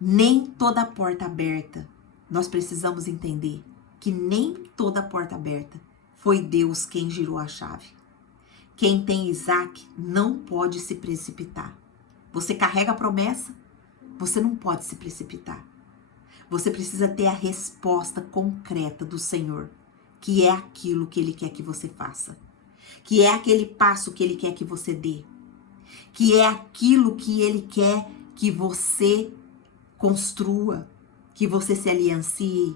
Nem toda porta aberta, nós precisamos entender que nem toda porta aberta foi Deus quem girou a chave. Quem tem Isaac não pode se precipitar. Você carrega a promessa, você não pode se precipitar. Você precisa ter a resposta concreta do Senhor, que é aquilo que Ele quer que você faça, que é aquele passo que Ele quer que você dê, que é aquilo que Ele quer que você construa, que você se aliancie.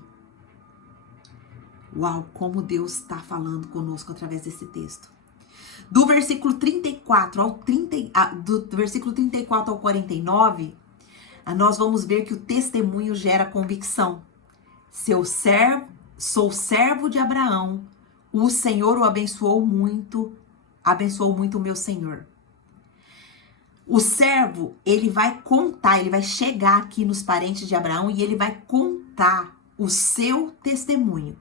Uau, como Deus está falando conosco através desse texto. Do versículo 34 ao 49, nós vamos ver que o testemunho gera convicção. Sou servo de Abraão, o Senhor o abençoou muito o meu Senhor. O servo, ele vai contar, ele vai chegar aqui nos parentes de Abraão e ele vai contar o seu testemunho.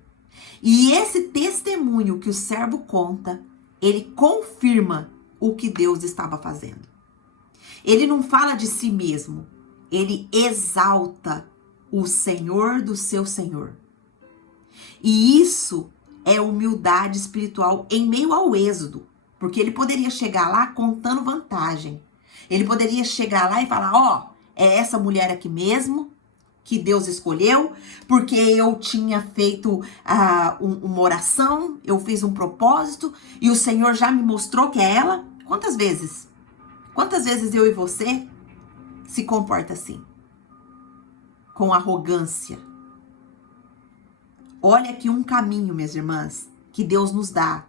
E esse testemunho que o servo conta, ele confirma o que Deus estava fazendo. Ele não fala de si mesmo, ele exalta o Senhor do seu Senhor. E isso é humildade espiritual em meio ao êxodo, porque ele poderia chegar lá contando vantagem. Ele poderia chegar lá e falar, ó, é essa mulher aqui mesmo que Deus escolheu, porque eu tinha feito uma oração, eu fiz um propósito e o Senhor já me mostrou que é ela. Quantas vezes? Quantas vezes eu e você se comporta assim? Com arrogância. Olha aqui um caminho, minhas irmãs, que Deus nos dá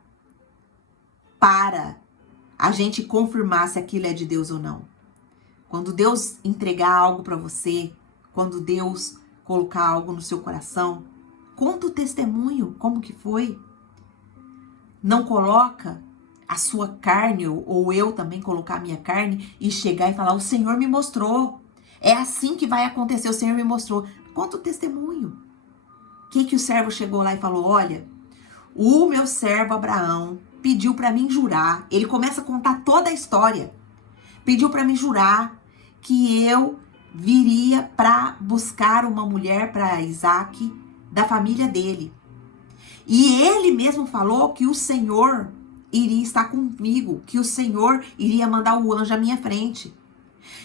para a gente confirmar se aquilo é de Deus ou não. Quando Deus entregar algo para você, quando Deus colocar algo no seu coração, conta o testemunho, como que foi. Não coloca a sua carne, ou eu também colocar a minha carne e chegar e falar, o Senhor me mostrou. É assim que vai acontecer, o Senhor me mostrou. Conta o testemunho. O que o servo chegou lá e falou, olha, o meu servo Abraão pediu para mim jurar. Ele começa a contar toda a história. Pediu para mim jurar que eu viria para buscar uma mulher para Isaac da família dele. E ele mesmo falou que o Senhor iria estar comigo, que o Senhor iria mandar o anjo à minha frente.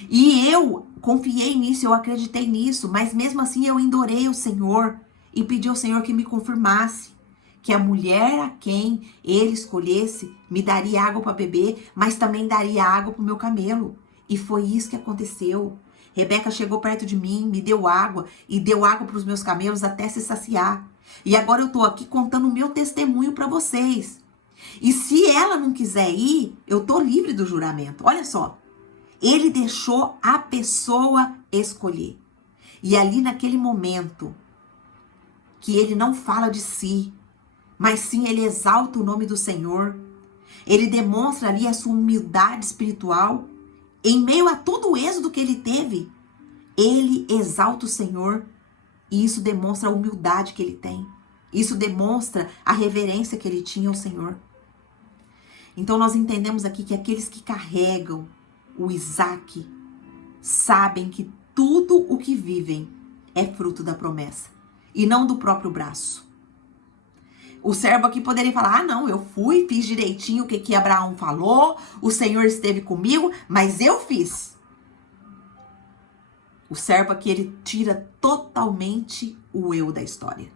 E eu confiei nisso, eu acreditei nisso, mas mesmo assim eu endurei o Senhor e pedi ao Senhor que me confirmasse que a mulher a quem ele escolhesse me daria água para beber, mas também daria água para o meu camelo. E foi isso que aconteceu. Rebeca chegou perto de mim, me deu água e deu água para os meus camelos até se saciar. E agora eu estou aqui contando o meu testemunho para vocês. E se ela não quiser ir, eu estou livre do juramento. Olha só, ele deixou a pessoa escolher. E ali naquele momento, que ele não fala de si, mas sim ele exalta o nome do Senhor. Ele demonstra ali a sua humildade espiritual. Em meio a todo o êxodo que ele teve, ele exalta o Senhor. E isso demonstra a humildade que ele tem. Isso demonstra a reverência que ele tinha ao Senhor. Então nós entendemos aqui que aqueles que carregam o Isaac sabem que tudo o que vivem é fruto da promessa e não do próprio braço. O servo aqui poderia falar, ah não, eu fui, fiz direitinho o que Abraão falou, o Senhor esteve comigo, mas eu fiz. O servo aqui, ele tira totalmente o eu da história.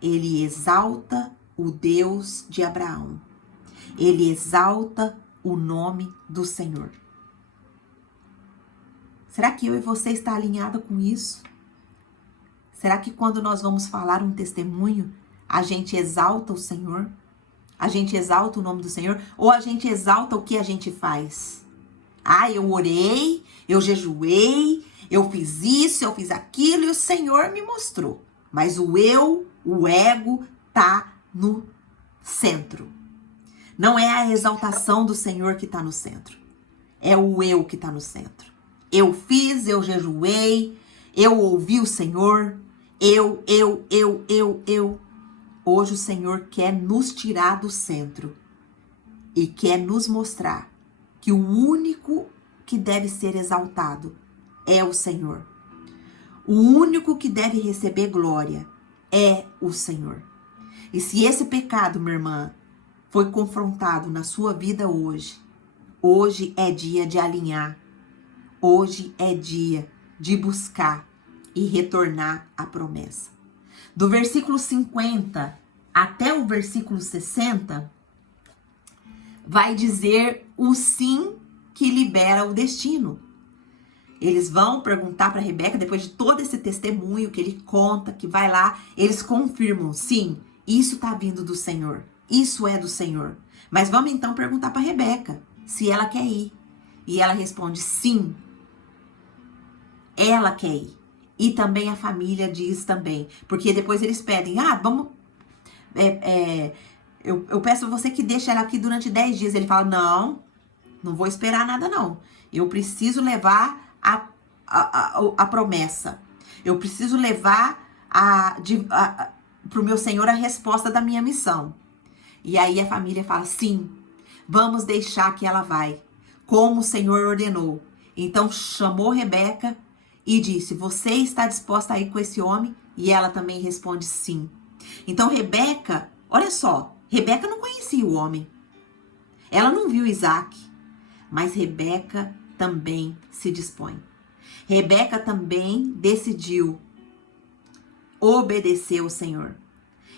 ele exalta o Deus de Abraão. Ele exalta o nome do Senhor. Será que eu e você está alinhada com isso? Será que quando nós vamos falar um testemunho, a gente exalta o Senhor? A gente exalta o nome do Senhor? Ou a gente exalta o que a gente faz? Ah, eu orei, eu jejuei, eu fiz isso, eu fiz aquilo e o Senhor me mostrou. Mas o eu, o ego, tá no centro. Não é a exaltação do Senhor que tá no centro. É o eu que tá no centro. Eu fiz, eu jejuei, eu ouvi o Senhor, eu. Hoje o Senhor quer nos tirar do centro e quer nos mostrar que o único que deve ser exaltado é o Senhor. O único que deve receber glória é o Senhor. E se esse pecado, minha irmã, foi confrontado na sua vida hoje, hoje é dia de alinhar. Hoje é dia de buscar e retornar à promessa. Do versículo 50 até o versículo 60, vai dizer o sim que libera o destino. Eles vão perguntar para Rebeca, depois de todo esse testemunho que ele conta, que vai lá, eles confirmam, sim, isso está vindo do Senhor, isso é do Senhor. Mas vamos então perguntar para Rebeca se ela quer ir. E ela responde, sim, ela quer ir. E também a família diz também, porque depois eles pedem, vamos, eu peço a você que deixe ela aqui durante 10 dias. Ele fala, não vou esperar nada não. Eu preciso levar a promessa. Eu preciso levar para o meu Senhor a resposta da minha missão. E aí a família fala, sim, vamos deixar que ela vai, como o Senhor ordenou. Então chamou Rebeca e disse, você está disposta a ir com esse homem? E ela também responde, sim. Então Rebeca, olha só, Rebeca não conhecia o homem. Ela não viu Isaac, mas Rebeca também se dispõe. Rebeca também decidiu obedecer ao Senhor.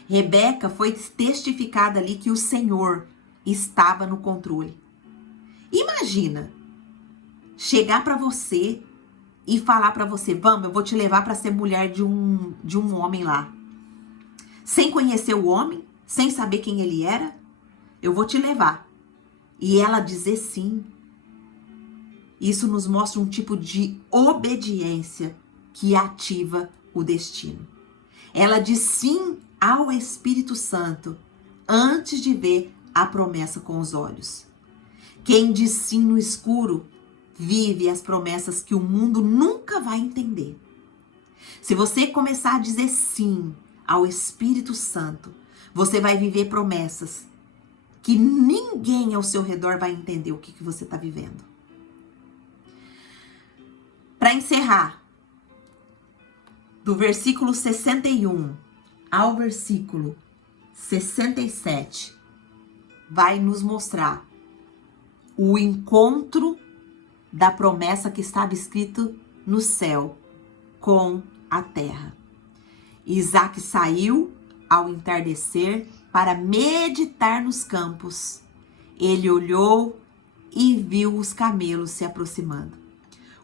Rebeca foi testificada ali que o Senhor estava no controle. Imagina chegar para você e falar para você, vamos, eu vou te levar para ser mulher de um homem lá. Sem conhecer o homem, sem saber quem ele era, eu vou te levar. E ela dizer sim. Isso nos mostra um tipo de obediência que ativa o destino. Ela diz sim ao Espírito Santo antes de ver a promessa com os olhos. Quem diz sim no escuro vive as promessas que o mundo nunca vai entender. Se você começar a dizer sim ao Espírito Santo, você vai viver promessas que ninguém ao seu redor vai entender o que você está vivendo. Para encerrar, do versículo 61 ao versículo 67, vai nos mostrar o encontro da promessa que estava escrito no céu com a terra. Isaac saiu ao entardecer para meditar nos campos. Ele olhou e viu os camelos se aproximando.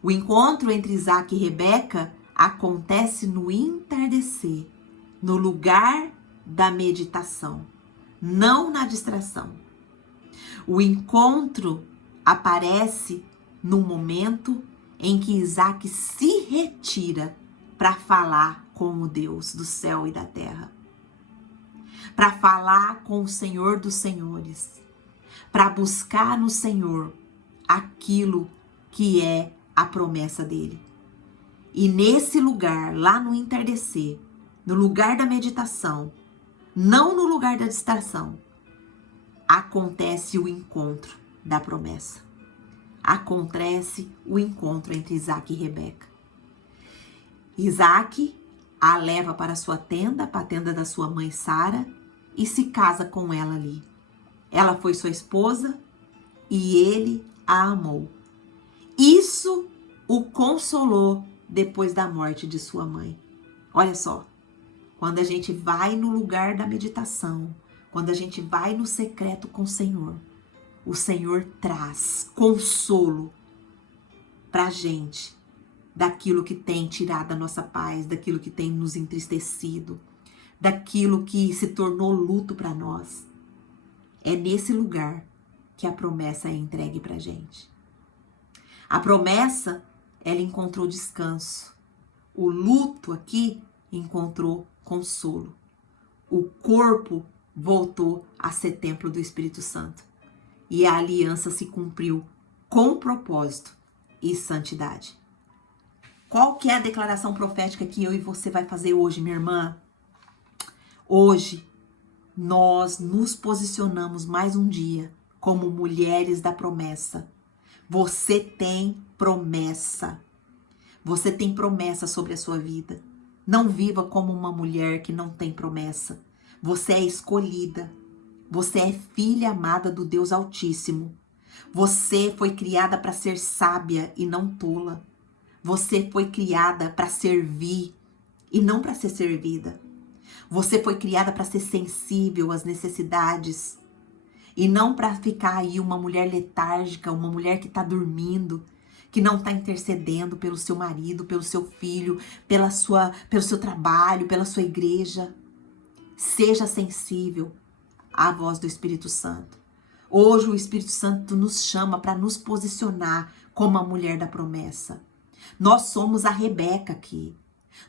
O encontro entre Isaac e Rebeca acontece no entardecer, no lugar da meditação, não na distração. O encontro aparece no momento em que Isaac se retira para falar com o Deus do céu e da terra, para falar com o Senhor dos Senhores, para buscar no Senhor aquilo que é a promessa dele. E nesse lugar, lá no entardecer, no lugar da meditação, não no lugar da distração, acontece o encontro da promessa. Acontece o encontro entre Isaac e Rebeca. Isaac a leva para sua tenda, para a tenda da sua mãe Sara, e se casa com ela ali. Ela foi sua esposa e ele a amou. Isso o consolou depois da morte de sua mãe. Olha só, quando a gente vai no lugar da meditação, quando a gente vai no secreto com o Senhor traz consolo pra gente daquilo que tem tirado a nossa paz, daquilo que tem nos entristecido, daquilo que se tornou luto para nós. É nesse lugar que a promessa é entregue pra gente. A promessa, ela encontrou descanso. O luto aqui encontrou consolo. O corpo voltou a ser templo do Espírito Santo. E a aliança se cumpriu com propósito e santidade. Qual que é a declaração profética que eu e você vai fazer hoje, minha irmã? Hoje, nós nos posicionamos mais um dia como mulheres da promessa. Você tem promessa. Você tem promessa sobre a sua vida. Não viva como uma mulher que não tem promessa. Você é escolhida. Você é filha amada do Deus Altíssimo. Você foi criada para ser sábia e não tola. Você foi criada para servir e não para ser servida. Você foi criada para ser sensível às necessidades e não para ficar aí uma mulher letárgica, uma mulher que está dormindo, que não está intercedendo pelo seu marido, pelo seu filho, pelo seu trabalho, pela sua igreja. Seja sensível à voz do Espírito Santo. Hoje o Espírito Santo nos chama para nos posicionar como a mulher da promessa. Nós somos a Rebeca aqui.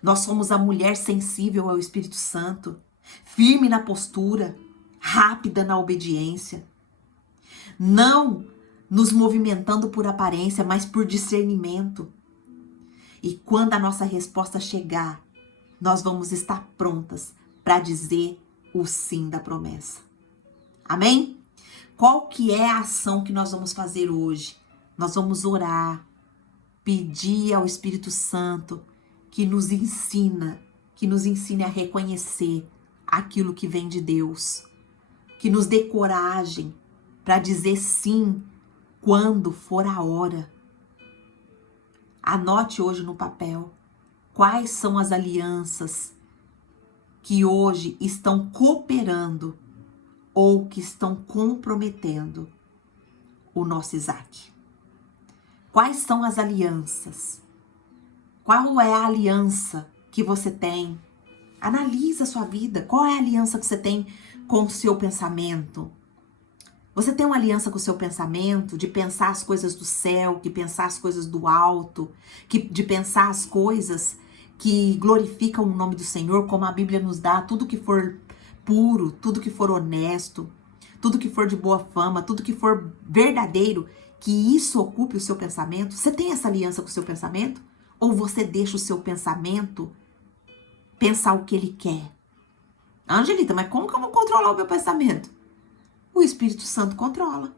Nós somos a mulher sensível ao Espírito Santo, firme na postura, rápida na obediência. Não nos movimentando por aparência, mas por discernimento. E quando a nossa resposta chegar, nós vamos estar prontas para dizer o sim da promessa. Amém? Qual que é a ação que nós vamos fazer hoje? Nós vamos orar, pedir ao Espírito Santo que nos ensine a reconhecer aquilo que vem de Deus, que nos dê coragem para dizer sim quando for a hora. Anote hoje no papel quais são as alianças que hoje estão cooperando ou que estão comprometendo o nosso Isaac. Quais são as alianças? Qual é a aliança que você tem? Analisa a sua vida. Qual é a aliança que você tem com o seu pensamento? Você tem uma aliança com o seu pensamento de pensar as coisas do céu, de pensar as coisas do alto, de pensar as coisas que glorificam o nome do Senhor, como a Bíblia nos dá, tudo que for puro, tudo que for honesto, tudo que for de boa fama, tudo que for verdadeiro, que isso ocupe o seu pensamento? Você tem essa aliança com o seu pensamento? Ou você deixa o seu pensamento pensar o que ele quer? Angelita, mas como que eu vou controlar o meu pensamento? O Espírito Santo controla.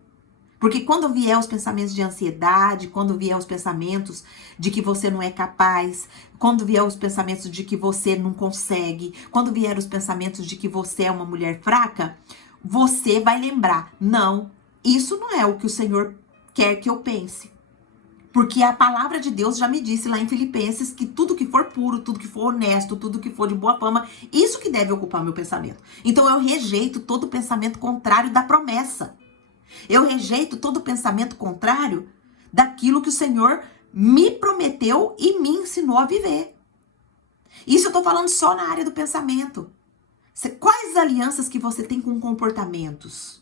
Porque quando vier os pensamentos de ansiedade, quando vier os pensamentos de que você não é capaz, quando vier os pensamentos de que você não consegue, quando vier os pensamentos de que você é uma mulher fraca, você vai lembrar, não, isso não é o que o Senhor quer que eu pense. Porque a palavra de Deus já me disse lá em Filipenses que tudo que for puro, tudo que for honesto, tudo que for de boa fama, isso que deve ocupar meu pensamento. Então eu rejeito todo pensamento contrário da promessa. Eu rejeito todo pensamento contrário daquilo que o Senhor me prometeu e me ensinou a viver. Isso eu tô falando só na área do pensamento. Quais alianças que você tem com comportamentos?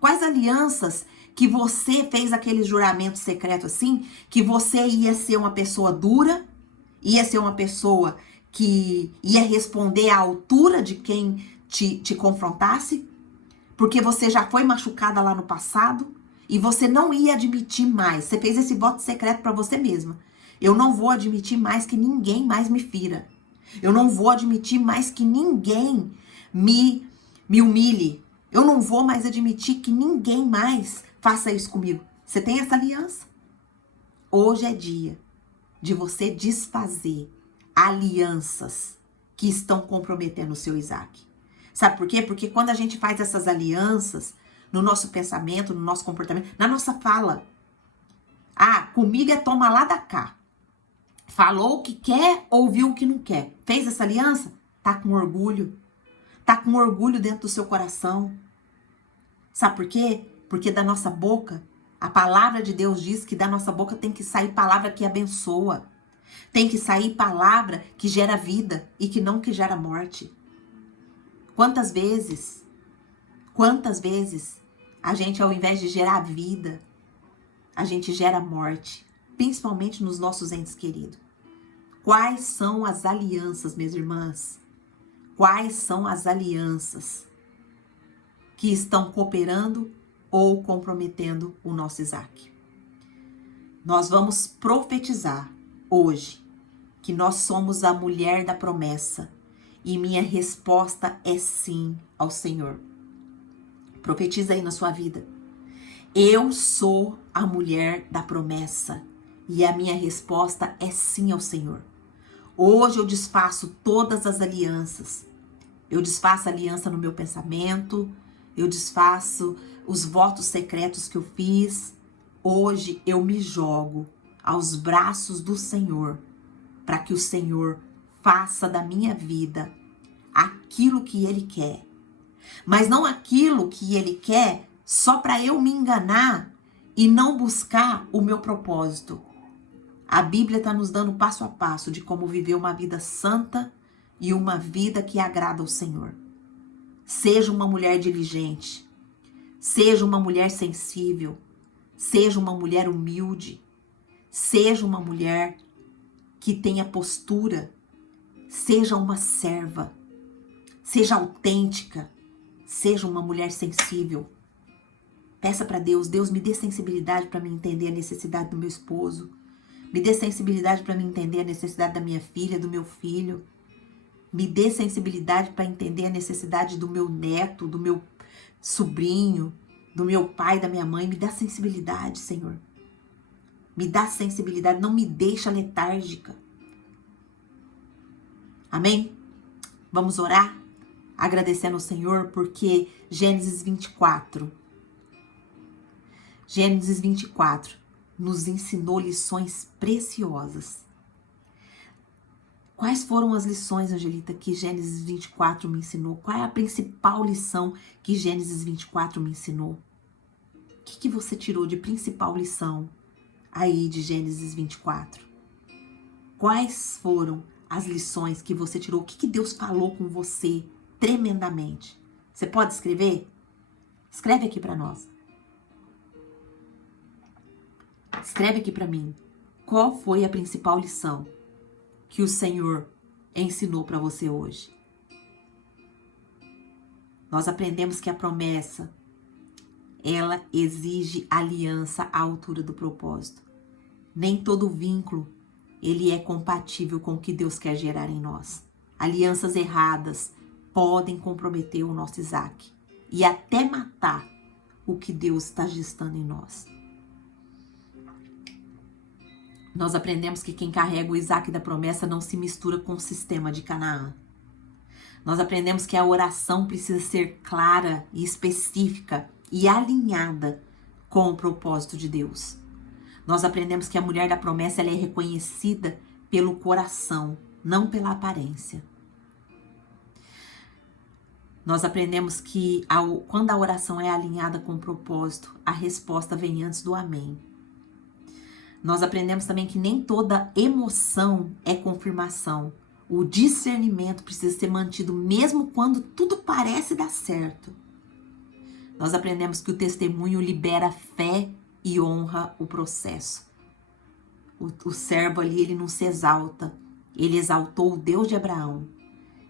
Quais alianças que você fez aquele juramento secreto assim, que você ia ser uma pessoa dura, ia ser uma pessoa que ia responder à altura de quem te confrontasse, porque você já foi machucada lá no passado e você não ia admitir mais. Você fez esse voto secreto para você mesma. Eu não vou admitir mais que ninguém mais me fira. Eu não vou admitir mais que ninguém me humilhe. Eu não vou mais admitir que ninguém mais faça isso comigo. Você tem essa aliança? Hoje é dia de você desfazer alianças que estão comprometendo o seu Isaac. Sabe por quê? Porque quando a gente faz essas alianças no nosso pensamento, no nosso comportamento, na nossa fala. Ah, comigo é toma lá da cá. Falou o que quer, ouviu o que não quer. Fez essa aliança? Tá com orgulho. Tá com orgulho dentro do seu coração. Sabe por quê? Porque da nossa boca, a palavra de Deus diz que da nossa boca tem que sair palavra que abençoa. Tem que sair palavra que gera vida e que não que gera morte. Quantas vezes a gente, ao invés de gerar vida, a gente gera morte, principalmente nos nossos entes queridos. Quais são as alianças, minhas irmãs? Quais são as alianças que estão cooperando ou comprometendo o nosso Isaac? Nós vamos profetizar hoje que nós somos a mulher da promessa e minha resposta é sim ao Senhor. Profetiza aí na sua vida. Eu sou a mulher da promessa e a minha resposta é sim ao Senhor. Hoje eu desfaço todas as alianças. Eu desfaço a aliança no meu pensamento, eu desfaço os votos secretos que eu fiz. Hoje eu me jogo aos braços do Senhor, para que o Senhor faça da minha vida aquilo que Ele quer. Mas não aquilo que Ele quer só para eu me enganar e não buscar o meu propósito. A Bíblia está nos dando passo a passo de como viver uma vida santa e uma vida que agrada ao Senhor. Seja uma mulher diligente, seja uma mulher sensível, seja uma mulher humilde, seja uma mulher que tenha postura, seja uma serva, seja autêntica, seja uma mulher sensível. Peça para Deus, Deus me dê sensibilidade para me entender a necessidade do meu esposo, me dê sensibilidade para me entender a necessidade da minha filha, do meu filho, me dê sensibilidade para entender a necessidade do meu neto, do meu sobrinho, do meu pai, da minha mãe. Me dá sensibilidade, Senhor. Me dá sensibilidade, não me deixa letárgica. Amém? Vamos orar? Agradecendo ao Senhor, porque Gênesis 24 nos ensinou lições preciosas. Quais foram as lições, Angelita, que Gênesis 24 me ensinou? Qual é a principal lição que Gênesis 24 me ensinou? O que você tirou de principal lição aí de Gênesis 24? Quais foram as lições que você tirou? O que Deus falou com você tremendamente? Você pode escrever? Escreve aqui para nós. Escreve aqui para mim. Qual foi a principal lição que o Senhor ensinou para você hoje? Nós aprendemos que a promessa, ela exige aliança à altura do propósito. Nem todo vínculo, ele é compatível com o que Deus quer gerar em nós. Alianças erradas podem comprometer o nosso Isaac e até matar o que Deus está gestando em nós. Nós aprendemos que quem carrega o Isaac da promessa não se mistura com o sistema de Canaã. Nós aprendemos que a oração precisa ser clara e específica e alinhada com o propósito de Deus. Nós aprendemos que a mulher da promessa ela é reconhecida pelo coração, não pela aparência. Nós aprendemos que quando a oração é alinhada com o propósito, a resposta vem antes do amém. Nós aprendemos também que nem toda emoção é confirmação. O discernimento precisa ser mantido mesmo quando tudo parece dar certo. Nós aprendemos que o testemunho libera fé e honra o processo. O servo ali, ele não se exalta. Ele exaltou o Deus de Abraão.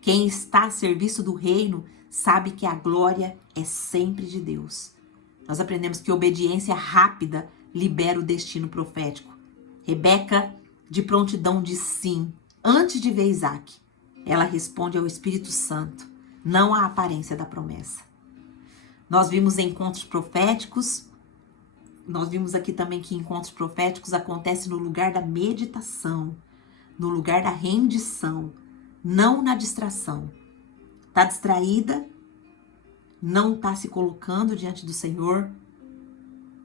Quem está a serviço do reino sabe que a glória é sempre de Deus. Nós aprendemos que obediência rápida libera o destino profético. Rebeca, de prontidão, diz sim. Antes de ver Isaac, ela responde ao Espírito Santo, não à aparência da promessa. Nós vimos encontros proféticos. Nós vimos aqui também que encontros proféticos acontecem no lugar da meditação, no lugar da rendição, não na distração. Está distraída? Não está se colocando diante do Senhor?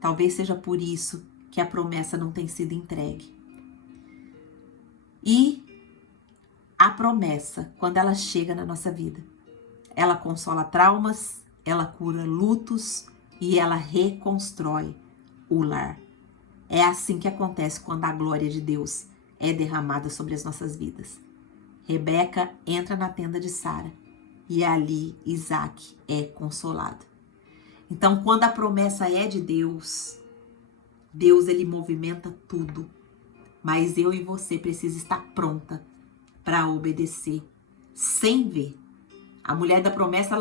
Talvez seja por isso que a promessa não tem sido entregue. E a promessa, quando ela chega na nossa vida, ela consola traumas, ela cura lutos e ela reconstrói o lar. É assim que acontece quando a glória de Deus é derramada sobre as nossas vidas. Rebeca entra na tenda de Sara e ali Isaac é consolado. Então, quando a promessa é de Deus, Deus ele movimenta tudo. Mas eu e você precisa estar pronta para obedecer, sem ver. A mulher da promessa,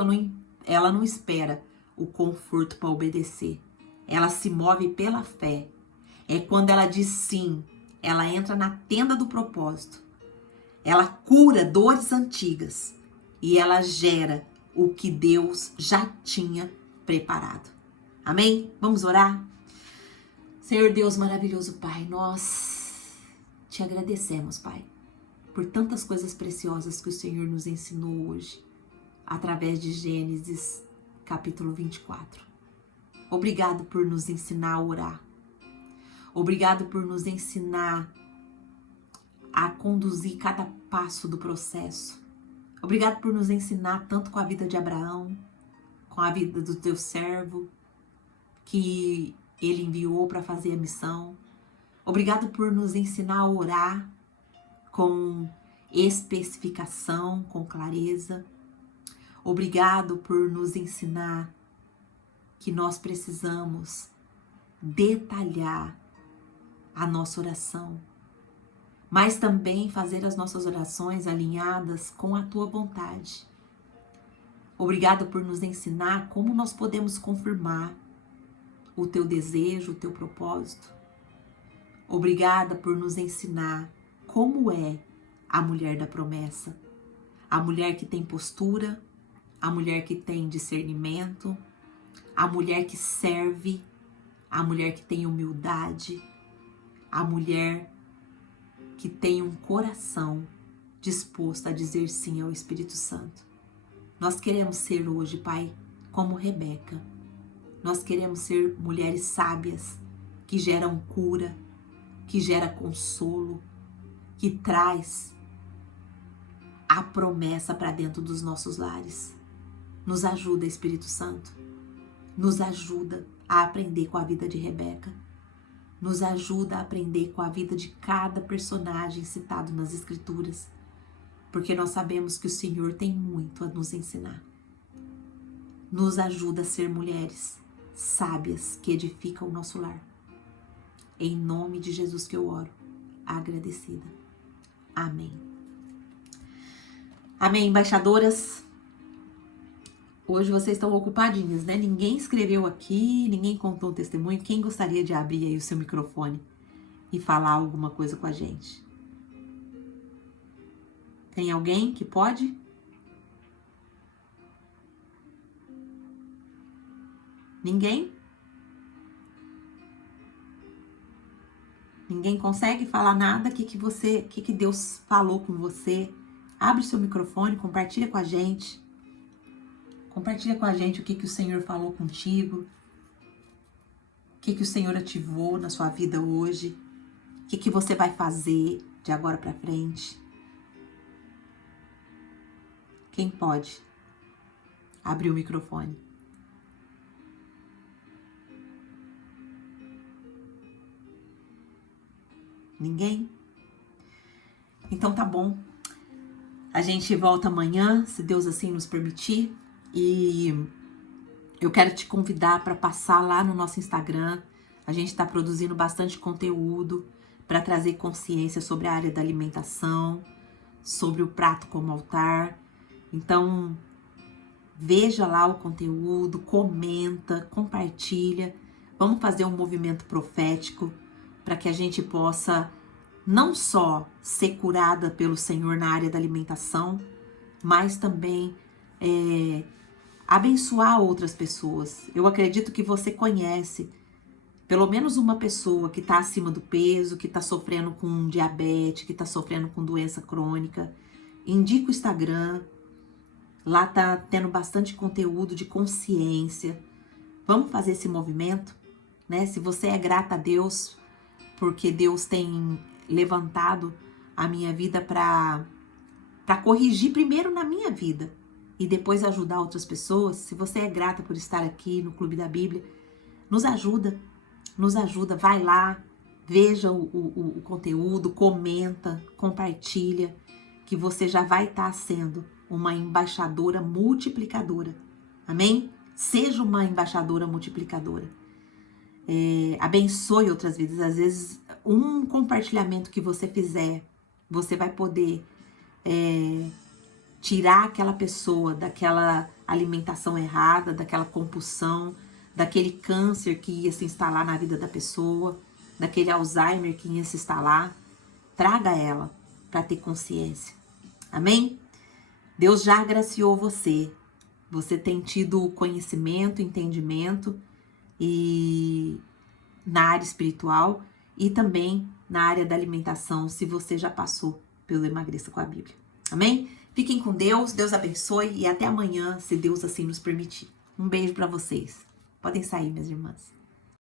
ela não espera o conforto para obedecer. Ela se move pela fé. É quando ela diz sim, ela entra na tenda do propósito. Ela cura dores antigas e ela gera o que Deus já tinha preparado. Amém? Vamos orar? Senhor Deus maravilhoso, Pai, nós te agradecemos, Pai, por tantas coisas preciosas que o Senhor nos ensinou hoje, através de Gênesis, capítulo 24. Obrigado por nos ensinar a orar. Obrigado por nos ensinar a conduzir cada passo do processo. Obrigado por nos ensinar tanto com a vida de Abraão, com a vida do teu servo, que ele enviou para fazer a missão. Obrigado por nos ensinar a orar com especificação, com clareza. Obrigado por nos ensinar que nós precisamos detalhar a nossa oração, mas também fazer as nossas orações alinhadas com a tua vontade. Obrigado por nos ensinar como nós podemos confirmar o teu desejo, o teu propósito. Obrigada por nos ensinar como é a mulher da promessa. A mulher que tem postura, a mulher que tem discernimento, a mulher que serve, a mulher que tem humildade, a mulher que tem um coração disposto a dizer sim ao Espírito Santo. Nós queremos ser hoje, Pai, como Rebeca. Nós queremos ser mulheres sábias, que geram cura, que gera consolo, que traz a promessa para dentro dos nossos lares. Nos ajuda, Espírito Santo. Nos ajuda a aprender com a vida de Rebeca. Nos ajuda a aprender com a vida de cada personagem citado nas Escrituras, porque nós sabemos que o Senhor tem muito a nos ensinar. Nos ajuda a ser mulheres sábias que edificam o nosso lar. Em nome de Jesus que eu oro, agradecida. Amém. Amém, embaixadoras. Hoje vocês estão ocupadinhas, né? Ninguém escreveu aqui, ninguém contou um testemunho. Quem gostaria de abrir aí o seu microfone e falar alguma coisa com a gente? Tem alguém que pode? Ninguém? Ninguém consegue falar nada? O que Deus falou com você? Abre o seu microfone, compartilha com a gente. Compartilha com a gente o que o Senhor falou contigo. O que o Senhor ativou na sua vida hoje. O que você vai fazer de agora para frente. Quem pode abrir o microfone? Ninguém? Então tá bom. A gente volta amanhã, se Deus assim nos permitir. E eu quero te convidar para passar lá no nosso Instagram. A gente está produzindo bastante conteúdo para trazer consciência sobre a área da alimentação, sobre o prato como altar. Então, veja lá o conteúdo, comenta, compartilha. Vamos fazer um movimento profético para que a gente possa não só ser curada pelo Senhor na área da alimentação, mas também abençoar outras pessoas. Eu acredito que você conhece pelo menos uma pessoa que está acima do peso, que está sofrendo com diabetes, que está sofrendo com doença crônica. Indica o Instagram. Lá tá tendo bastante conteúdo de consciência. Vamos fazer esse movimento, né? Se você é grata a Deus, porque Deus tem levantado a minha vida para corrigir primeiro na minha vida e depois ajudar outras pessoas. Se você é grata por estar aqui no Clube da Bíblia, nos ajuda, vai lá, veja o conteúdo, comenta, compartilha, que você já vai estar sendo uma embaixadora multiplicadora. Amém? Seja uma embaixadora multiplicadora. Abençoe outras vidas. Às vezes, um compartilhamento que você fizer, você vai poder tirar aquela pessoa daquela alimentação errada, daquela compulsão, daquele câncer que ia se instalar na vida da pessoa, daquele Alzheimer que ia se instalar. Traga ela para ter consciência. Amém? Deus já agraciou você. Você tem tido conhecimento, entendimento e na área espiritual e também na área da alimentação, se você já passou pelo Emagreça com a Bíblia. Amém? Fiquem com Deus, Deus abençoe e até amanhã, se Deus assim nos permitir. Um beijo para vocês. Podem sair, minhas irmãs.